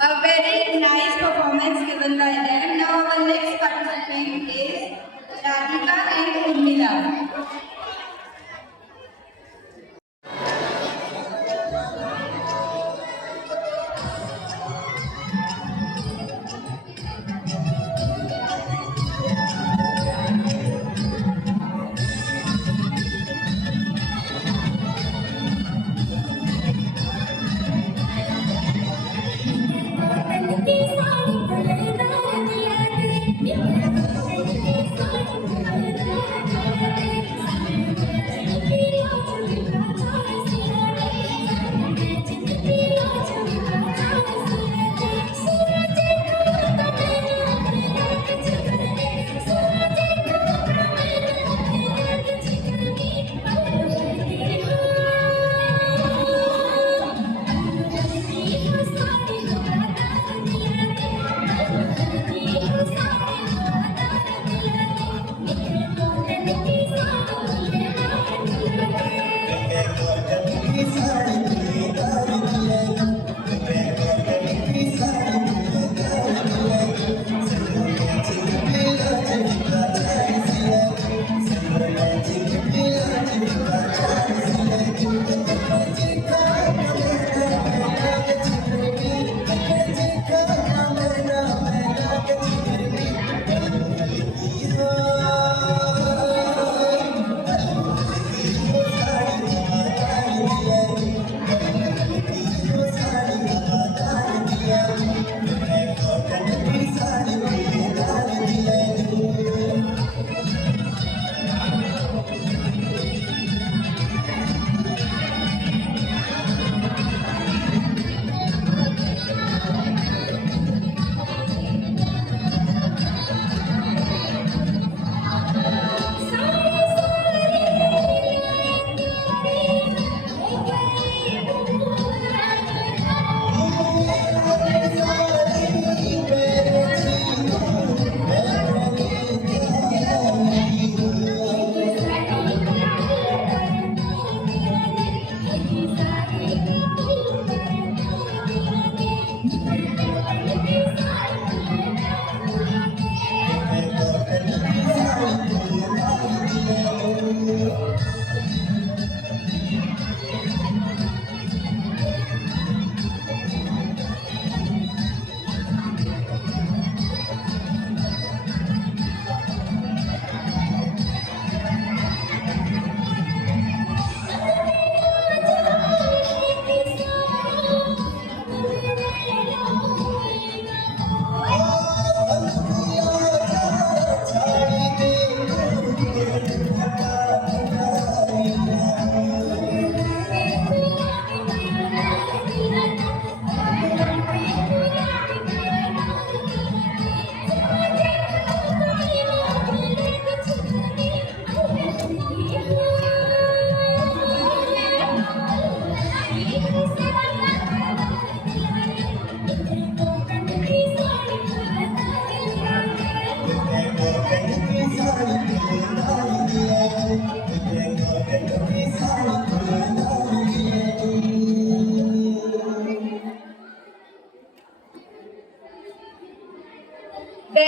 A very nice performance given by them. Now our next participant is Radhika and Urmila. Sari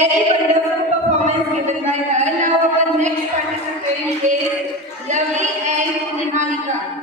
very wonderful performance given by her. Now our next participant is Ravi and Niharika.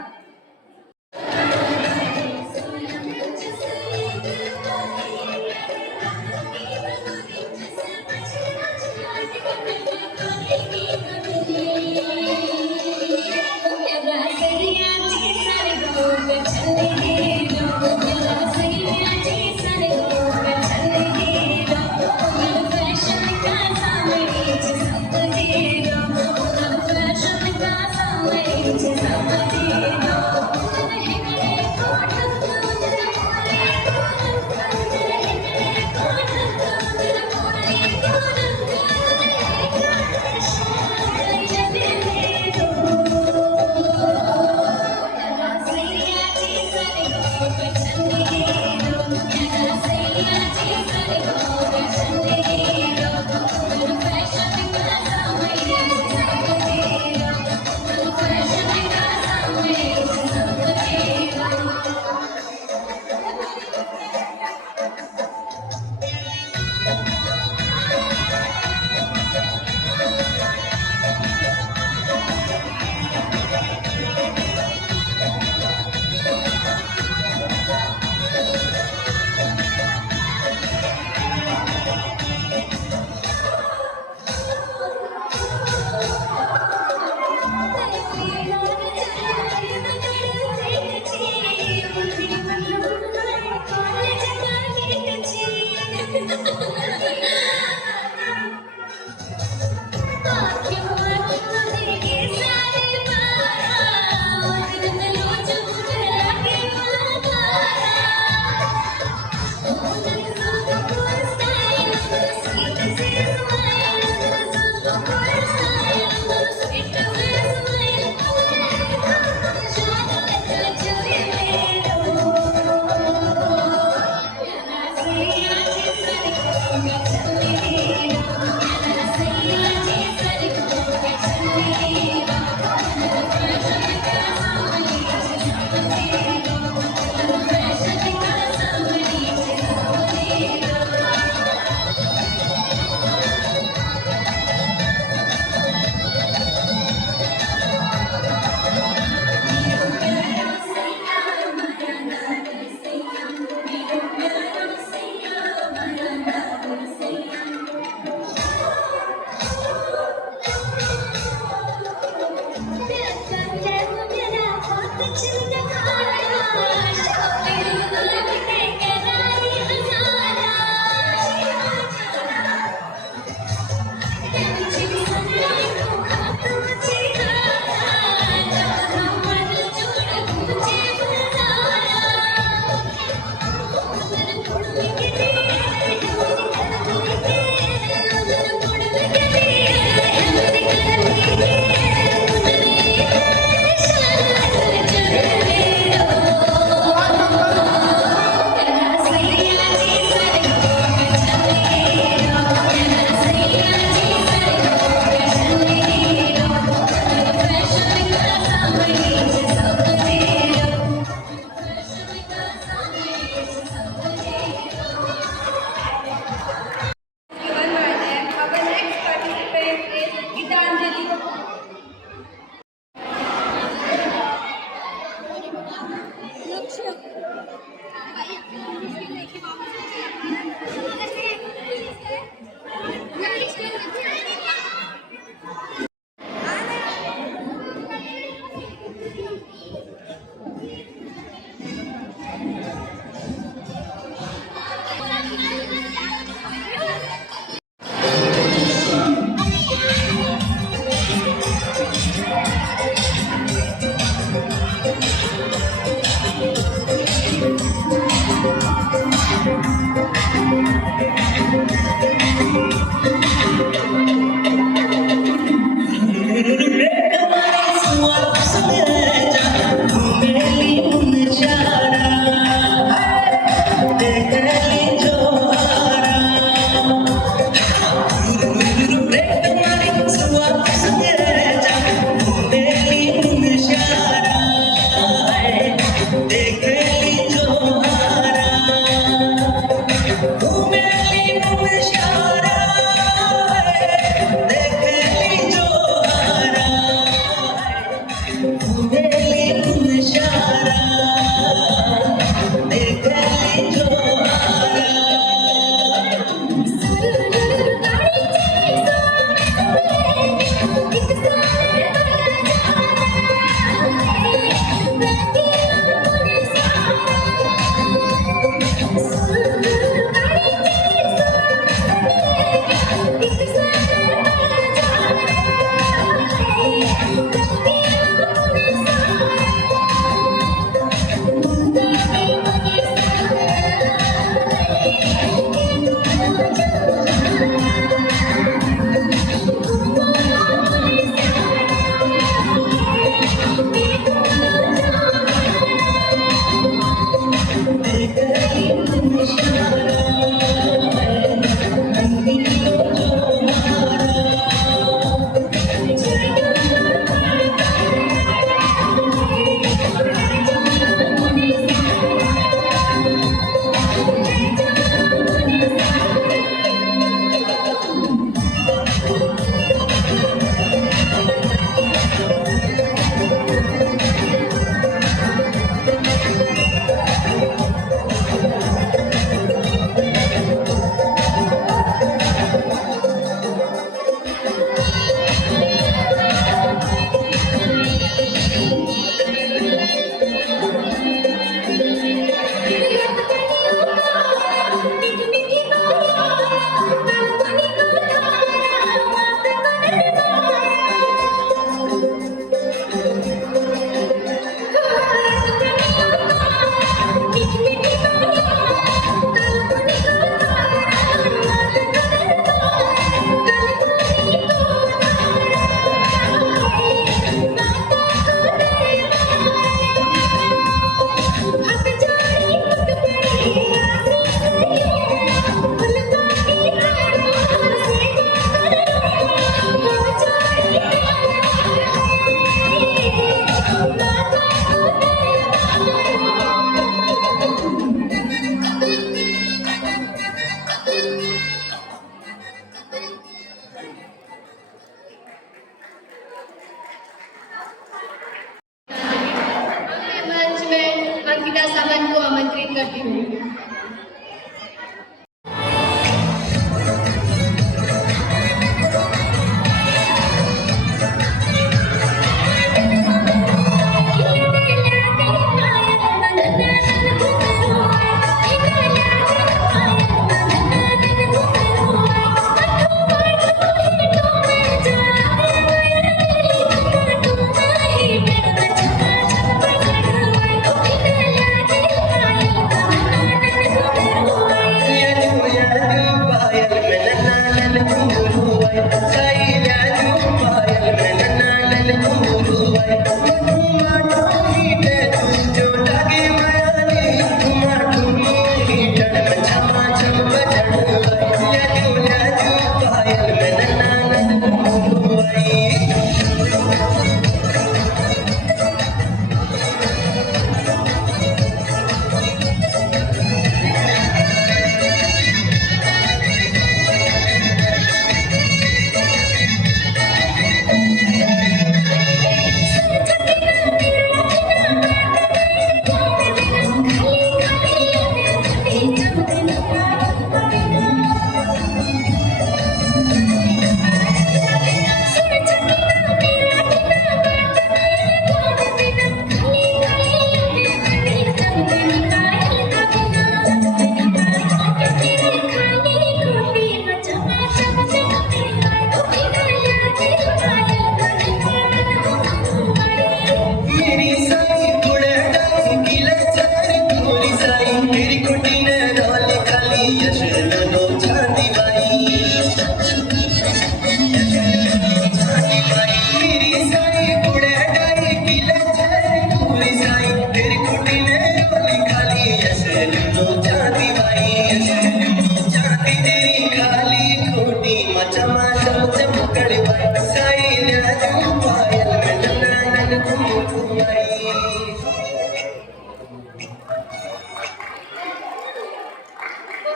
करती हूँ।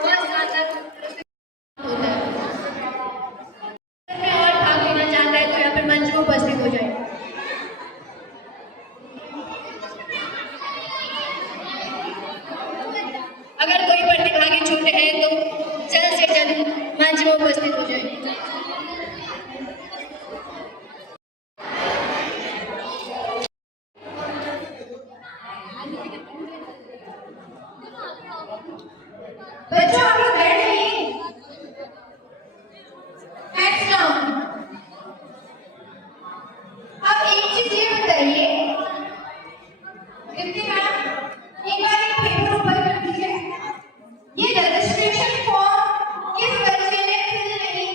बहुत ज्यादा होता है। और भाग लेना चाहता है तो यहाँ पर मंच में उपस्थित हो जाए। अगर कोई प्रतिभागी छूटे हैं तो जल्द से जल्द मंच में उपस्थित हो जाए। बच्चों आप लोग बैठ जाइए। Hands down। अब एक चीज ये बताइए, दीप्ति मैम, एक बार एक पेपर ऊपर कर दीजिए। ये रजिस्ट्रेशन फॉर्म किस बच्चे ने फिल नहीं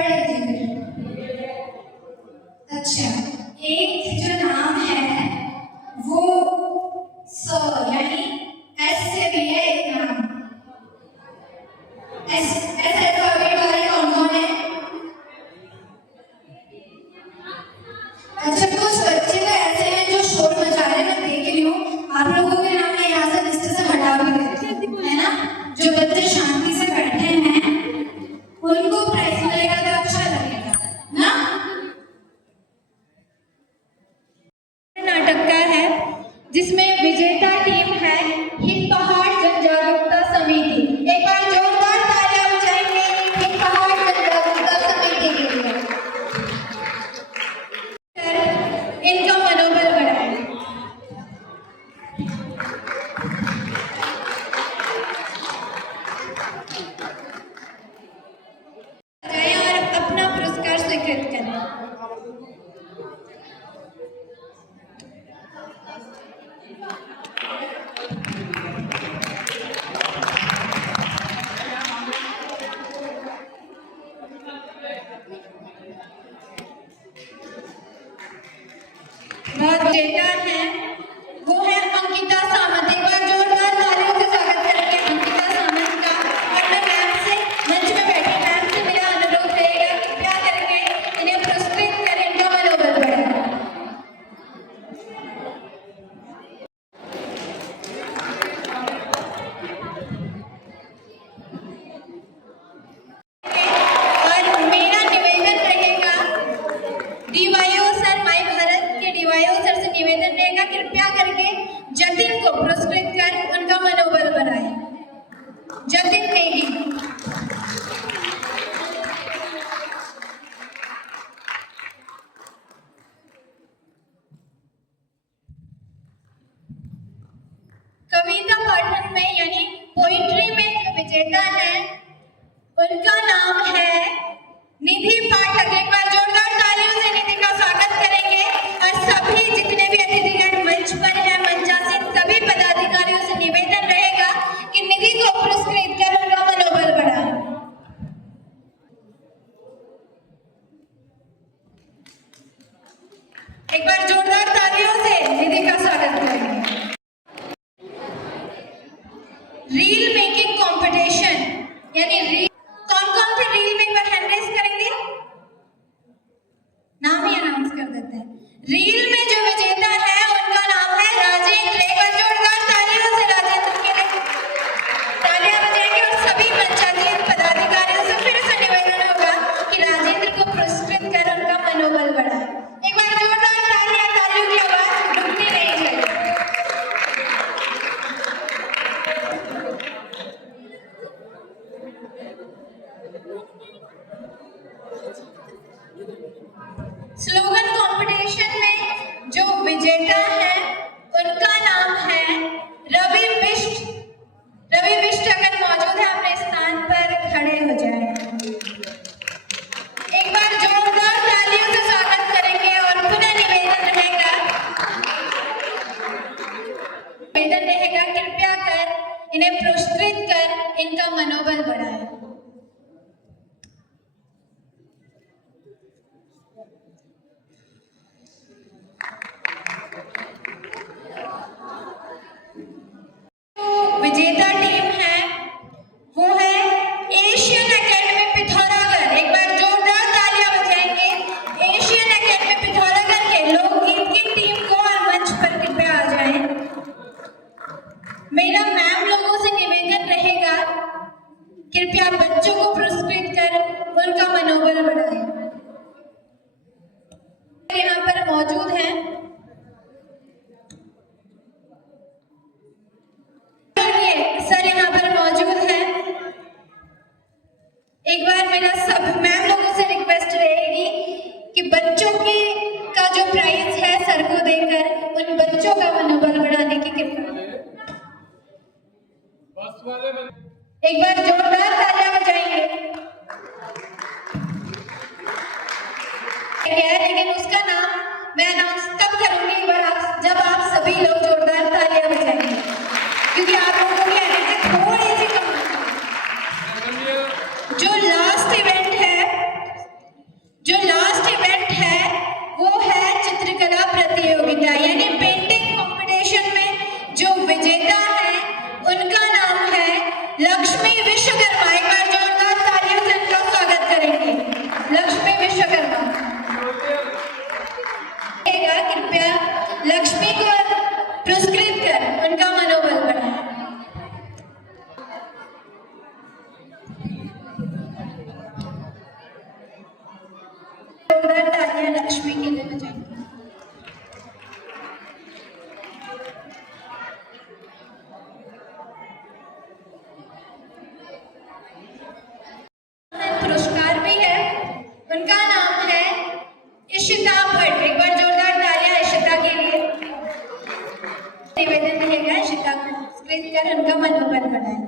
पढ़ लेते हैं। अच्छा, एक जो नाम है वो यानी एस से भी है एक नाम। एस अल्फाबेट वाले कौन कौन है? अच्छा, कुछ बच्चे तो ऐसे हैं जो शोर मचा रहे हैं, मैं देख रही हूँ। आप लोगों के नाम मैं यहाँ से लिस्ट से हटा भी देती हूँ, है ना? जो बच्चे शांति से बैठे हैं उनको प्राइज मिलेगा तो अच्छा लगेगा ना। नाटक का है जिसमें विजेता टीम है हिंद पहाड़ जन जागरूकता समिति। एक बार जोरदार तालियां बजाएंगे हिंद पहाड़ जन जागरूकता समिति के लिए। इनका मनोबल बढ़ाएं। और अपना पुरस्कार स्वीकृत करें। विजेता है वो है अंकिता सामंत। एक बार जोरदार तालियों से स्वागत करेंगे अंकिता सामंत का। और मैं मैम से, मंच में बैठी मैम से मेरा अनुरोध रहेगा कि कृपया करके इन्हें पुरस्कृत करें, इनका मनोबल बढ़ाएं। और मेरा निवेदन रहेगा डीवाईओ सर, माई भारत के डीवाईओ सर से निवेदन रहेगा कृपया करके जतिन को पुरस्कृत कर उनका मनोबल बढ़ाएं। जतिन नेगी। कविता पाठन में यानी पोइट्री में जो विजेता है उनका नाम है निधि पाठक। एक बार जोरदार तालियों से निधि का स्वागत करेंगे। और सभी जितने भी अतिथिगण मंच पर हैं, मंचासीन सभी पदाधिकारियों से निवेदन रहेगा कि निधि को पुरस्कृत कर उनका मनोबल बढ़ाएं। एक बार जोरदार तालियों से निधि का स्वागत करेंगे। रील मेकिंग कंपटीशन यानी कौन से रील में एक बार हैंड रेज करेंगे? नाम ही अनाउंस कर देते हैं। रील में जो विजेता है उनका नाम है राजेंद्र। एक बार जोरदार तालियों से राजेंद्र के लिए तालियां बजाएंगे। और सभी पंचायती पदाधिकारियों से फिर से निवेदन होगा कि राजेंद्र को पुरस्कृत कर उनका मनोबल बढ़ाएं। एक बार जोरदार तालियों की आवाज रुकनी नहीं चाहिए। स्लोगन कंपटीशन में जो विजेता है उनका नाम है रवि बिष्ट। रवि बिष्ट अगर मौजूद है अपने स्थान पर खड़े हो जाएं। एक बार जोरदार तालियों से स्वागत करेंगे। और पुनः निवेदन रहेगा कृपया कर इन्हें पुरस्कृत कर इनका मनोबल बढ़ाएं। विजेता टीम है वो है एशियन एकेडमी पिथौरागढ़। एक बार जोरदार तालियां बजाएंगे एशियन एकेडमी पिथौरागढ़ के लोकगीत की टीम को। और मंच पर कृपया आ जाएं। मेरा मैम लोगों से निवेदन रहेगा कृपया बच्चों को पुरस्कृत कर उनका मनोबल बढ़ाएं। यहाँ पर मौजूद हैं। सर यहाँ पर मौजूद है। एक बार मेरा सब मैम लोगों से रिक्वेस्ट रहेगी कि बच्चों की का जो प्राइज है सर को देकर उन बच्चों का मनोबल बढ़ाने की कृपा। एक बार जोरदार तालियां बजाएंगे। लेकिन उसका नाम मैं अनाउंस तब करूंगी एक बार जब आप सभी लोग जोरदार तालियां बजाएंगे, क्योंकि आप लोगों की एनर्जी थोड़ी सी कम। जो लास्ट इवेंट है लक्ष्मी के लिए बजाएंगे। पुरस्कार भी है, उनका नाम है इशिता भट्ट। एक बार जोरदार तालियां इशिता के लिए। निवेदन रहेगा इशिता को पुरस्कृत कर उनका मनोबल बढ़ाएं।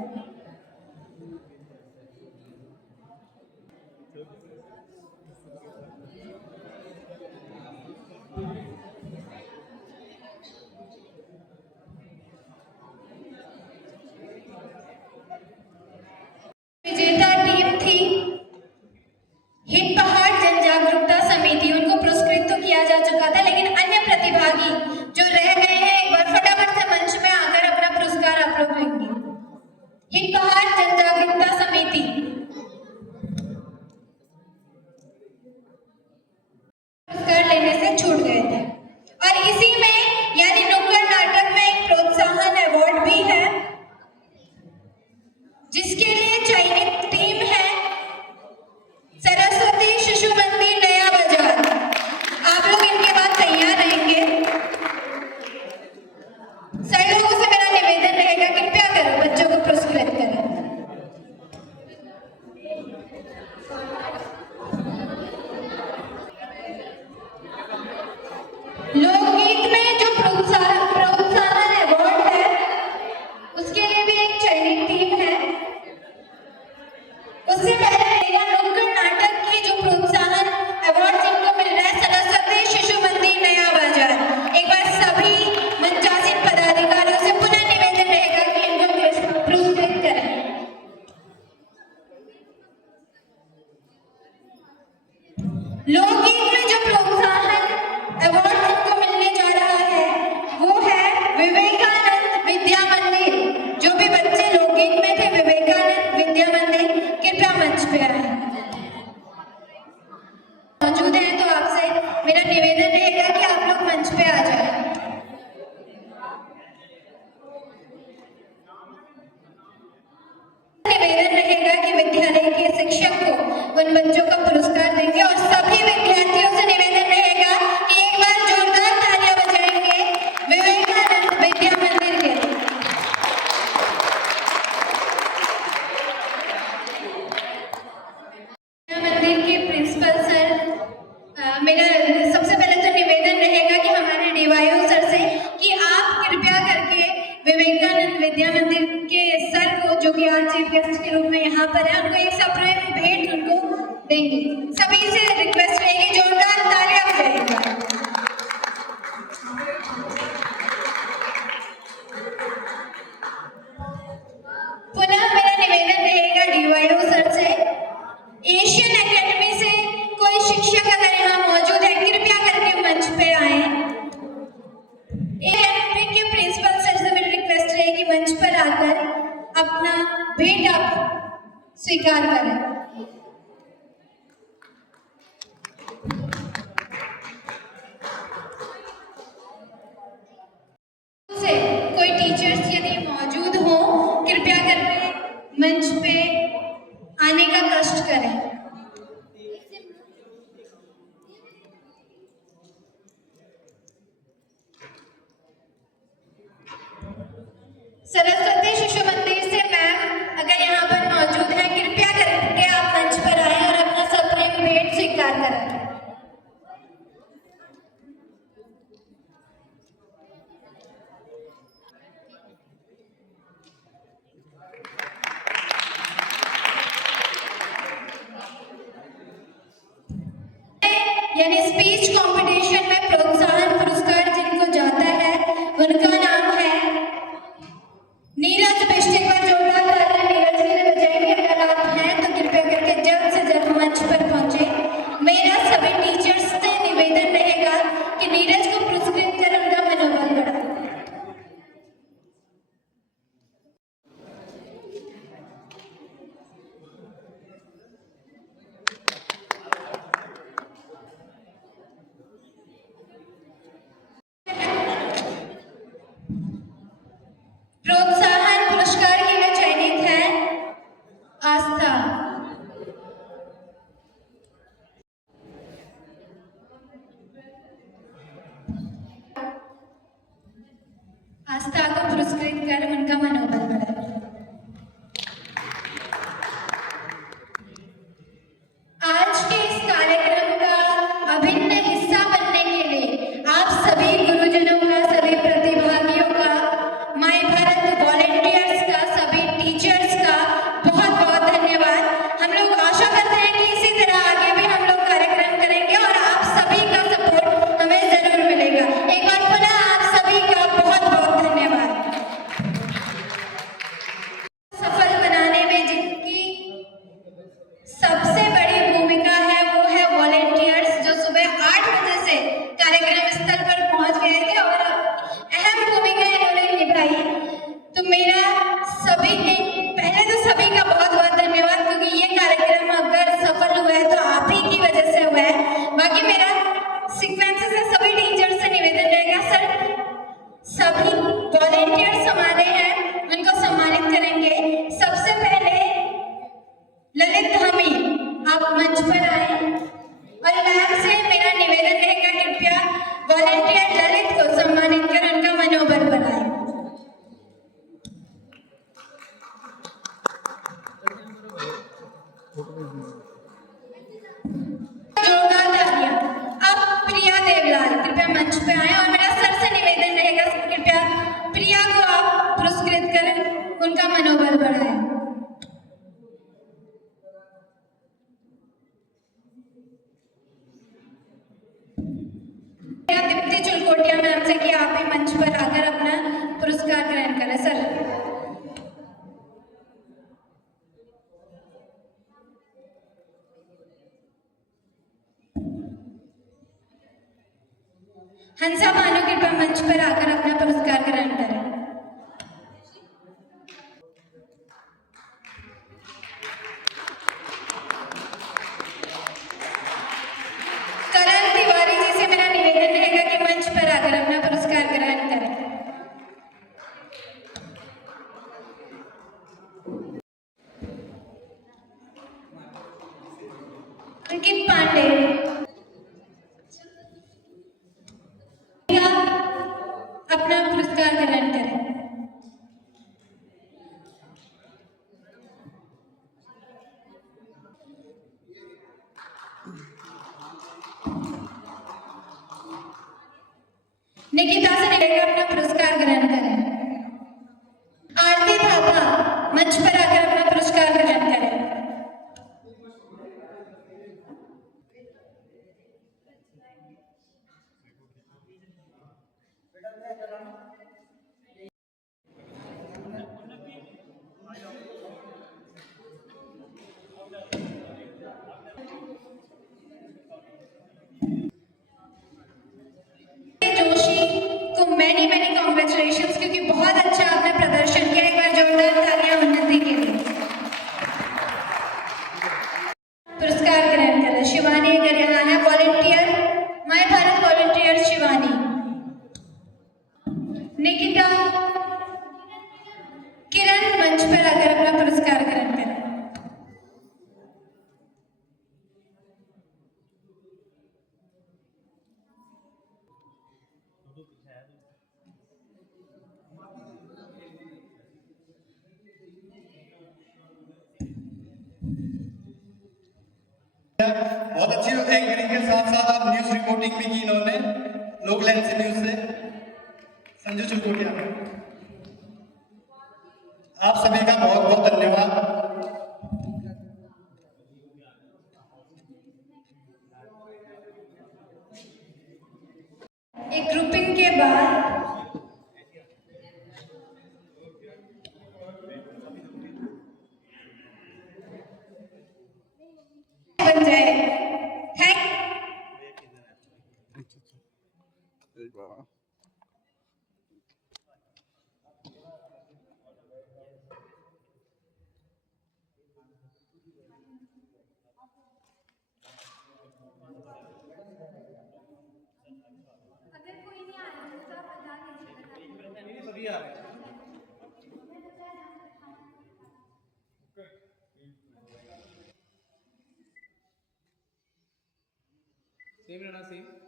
विजेता टीम थी हिट पहाड़ जन जागरूकता समिति। उनको पुरस्कृत तो किया जा चुका था, लेकिन अन्य प्रतिभागी जो रह गए हैं एक बार फटाफट से मंच में आकर अपना पुरस्कार आप लोग लेंगे। हिट पहाड़ जन जागरूकता समिति पुरस्कार लेने से छूट गए थे। और इसी में यानी नुक्कड़ नाटक में एक प्रोत्साहन अवार्ड भी है, जिसके लिए चयनित टीम है सरस्वती शिशु मंदिर नया बाजार। आप लोग इनके बाद तैयार रहेंगे। सहयोगों से मेरा निवेदन रहेगा, कृपया करो बच्चों को पुरस्कृत करें। लोकगीत में जो प्रोत्साहन अवार्ड है, उसके लिए भी एक चयनित टीम है। उससे पहले रहेगा नुक्कड़ नाटक की जो प्रोत्साहन अवार्ड जिनको मिल रहा है सरस्वती शिशु मंदिर नया बाजार। एक बार सभी मंचासीन पदाधिकारियों से पुनः निवेदन रहेगा कि इनको पुरस्कृत करें। लोकगीत में जो प्रोत्साहन अवार्ड जिनको मिलने जा रहा है वो है विवेकानंद विद्या मंदिर। जो भी बच्चे लोकगीत में थे विवेकानंद विद्या मंदिर, कृपया मंच पे आए। मौजूद हैं तो आपसे मेरा निवेदन रहेगा कि आप लोग मंच पे आ जाएं। निवेदन रहेगा कि विद्यालय के शिक्षक को उन बच्चों का पुरस्कार देंगे और सभी विद्यार्थियों से निवेदन रहेगा कि एक बार जोरदार तालियां बजाएंगे विवेकानंद विद्या मंदिर के लिए। मंदिर के प्रिंसिपल सर, मेरा सबसे पहले तो निवेदन रहेगा कि हमारे डीवाईओ सर से कि आप कृपया करके विवेकानंद विद्या मंदिर के सर को, जो कि आज चीफ गेस्ट के रूप में यहाँ पर है, उनको एक सप्रेम भेंट उनको देंगे। सभी से रिक्वेस्ट रहेगी जोरदार तालियां बजाइएगा। पुनः मेरा निवेदन रहेगा डीवाईओ सर से, एशियन एकेडमी से कोई शिक्षक अगर यहाँ मौजूद है कृपया करके मंच पे आए। एकेडमी के प्रिंसिपल सर से मेरी रिक्वेस्ट रहेगी मंच पर आकर अपना भेंट आप स्वीकार करें। से कोई टीचर्स यदि मौजूद हो कृपया करके मंच पे आने का कष्ट करें। सरस्वती शिशु मंदिर से मैम अगर यहाँ पर मौजूद है कृपया करके आप मंच पर आए और अपना सप्रेम भेंट स्वीकार करें। यानी स्पीच कंपटीशन में प्रोत्साहन पुरस्कार जिनको जाता है उनका नाम है नीरज बिष्ट। एक बार जोरदार तालियां नीरज के लिए बजाएंगे। अगर आप हैं तो कृपया करके जल्द से जल्द मंच पर पहुंचे। मेरा सभी टीचर्स से निवेदन रहेगा कि नीरज को पुरस्कृत कर उनका मनोबल बढ़ाएं। आस्था को पुरस्कृत कर उनका मनोबल बढ़ाएं। आज के इस कार्यक्रम का अभिन्न हिस्सा बनने के लिए आप सभी गुरुजनों का, सभी प्रतिभागियों का, माय भारत वॉलेंटियर्स का, सभी टीचर्स का बहुत बहुत धन्यवाद। हम लोग आशा करते हैं कि इसी तरह आगे भी हम लोग कार्यक्रम करेंगे और आप सभी का सपोर्ट हमें जरूर मिलेगा। एक बार पुनः आप सभी का बहुत बहुत धन्यवाद। सफल बनाने में जिनकी सबसे बड़ी भूमिका है वो है वॉलेंटियर्स, जो सुबह 8 बजे से कार्यक्रम स्थल पर पहुंच गए थे और अहम भूमिका इन्होंने निभाई। तो मेरा पहले तो सभी का बहुत बहुत धन्यवाद, क्योंकि ये कार्यक्रम अगर सफल हुआ है तो आप ही की वजह से हुआ है। बाकी मेरा सीक्वेंस से सभी टीचर्स से निवेदन रहेगा, सर सभी वॉलेंटियर्स हमारे हैं उनको सम्मानित करेंगे। सबसे पहले ललित धामी आप मंच पर आए और मैम से मेरा निवेदन रहेगा कृपया वॉलेंटियर ललित को सम्मानित कर उनका मनोबल बढ़ाएं। जोरदार तालियां। अब प्रिया देवलाल कृपया मंच पे आए और मेरा सर से निवेदन रहेगा कृपया प्रिया को आप पुरस्कृत कर उनका मनोबल बढ़ाएं। दीप्ति चुलकोटिया मैम से कि आप भी मंच पर आकर अपना पुरस्कार ग्रहण करें। सर हंसा भानु कृपया मंच पर आकर अपना पुरस्कार ग्रहण करें। करण तिवारी जी से मेरा निवेदन रहेगा कि मंच पर आकर अपना पुरस्कार ग्रहण करें। अंकित पांडे अपना पुरस्कार ग्रहण करें। निकिता से निवेदन अपना पुरस्कार ग्रहण करें। आरती थापा मंच पर आकर अपना पुरस्कार ग्रहण करें। जोशी को मैनी कांग्रेचुलेशंस, क्योंकि बहुत अच्छा आपने प्रदर्शन किया। एक बार जोरदार तालियां उन्नति के लिए। पुरस्कार ग्रहण करें Shivani Gariyana, volunteer my Bharat volunteer Shivani. Nikita Kiran मंच पर आकर अपना पुरस्कार ग्रहण करें। बहुत अच्छी एंकरिंग के साथ साथ आप न्यूज रिपोर्टिंग भी की इन्होंने लोकल एनसी न्यूज से। संजू चुलकोटिया, आप सभी का बहुत बहुत धन्यवाद। एक ग्रुपिंग के बाद बन जाए। थैंक सेम रहना सेम।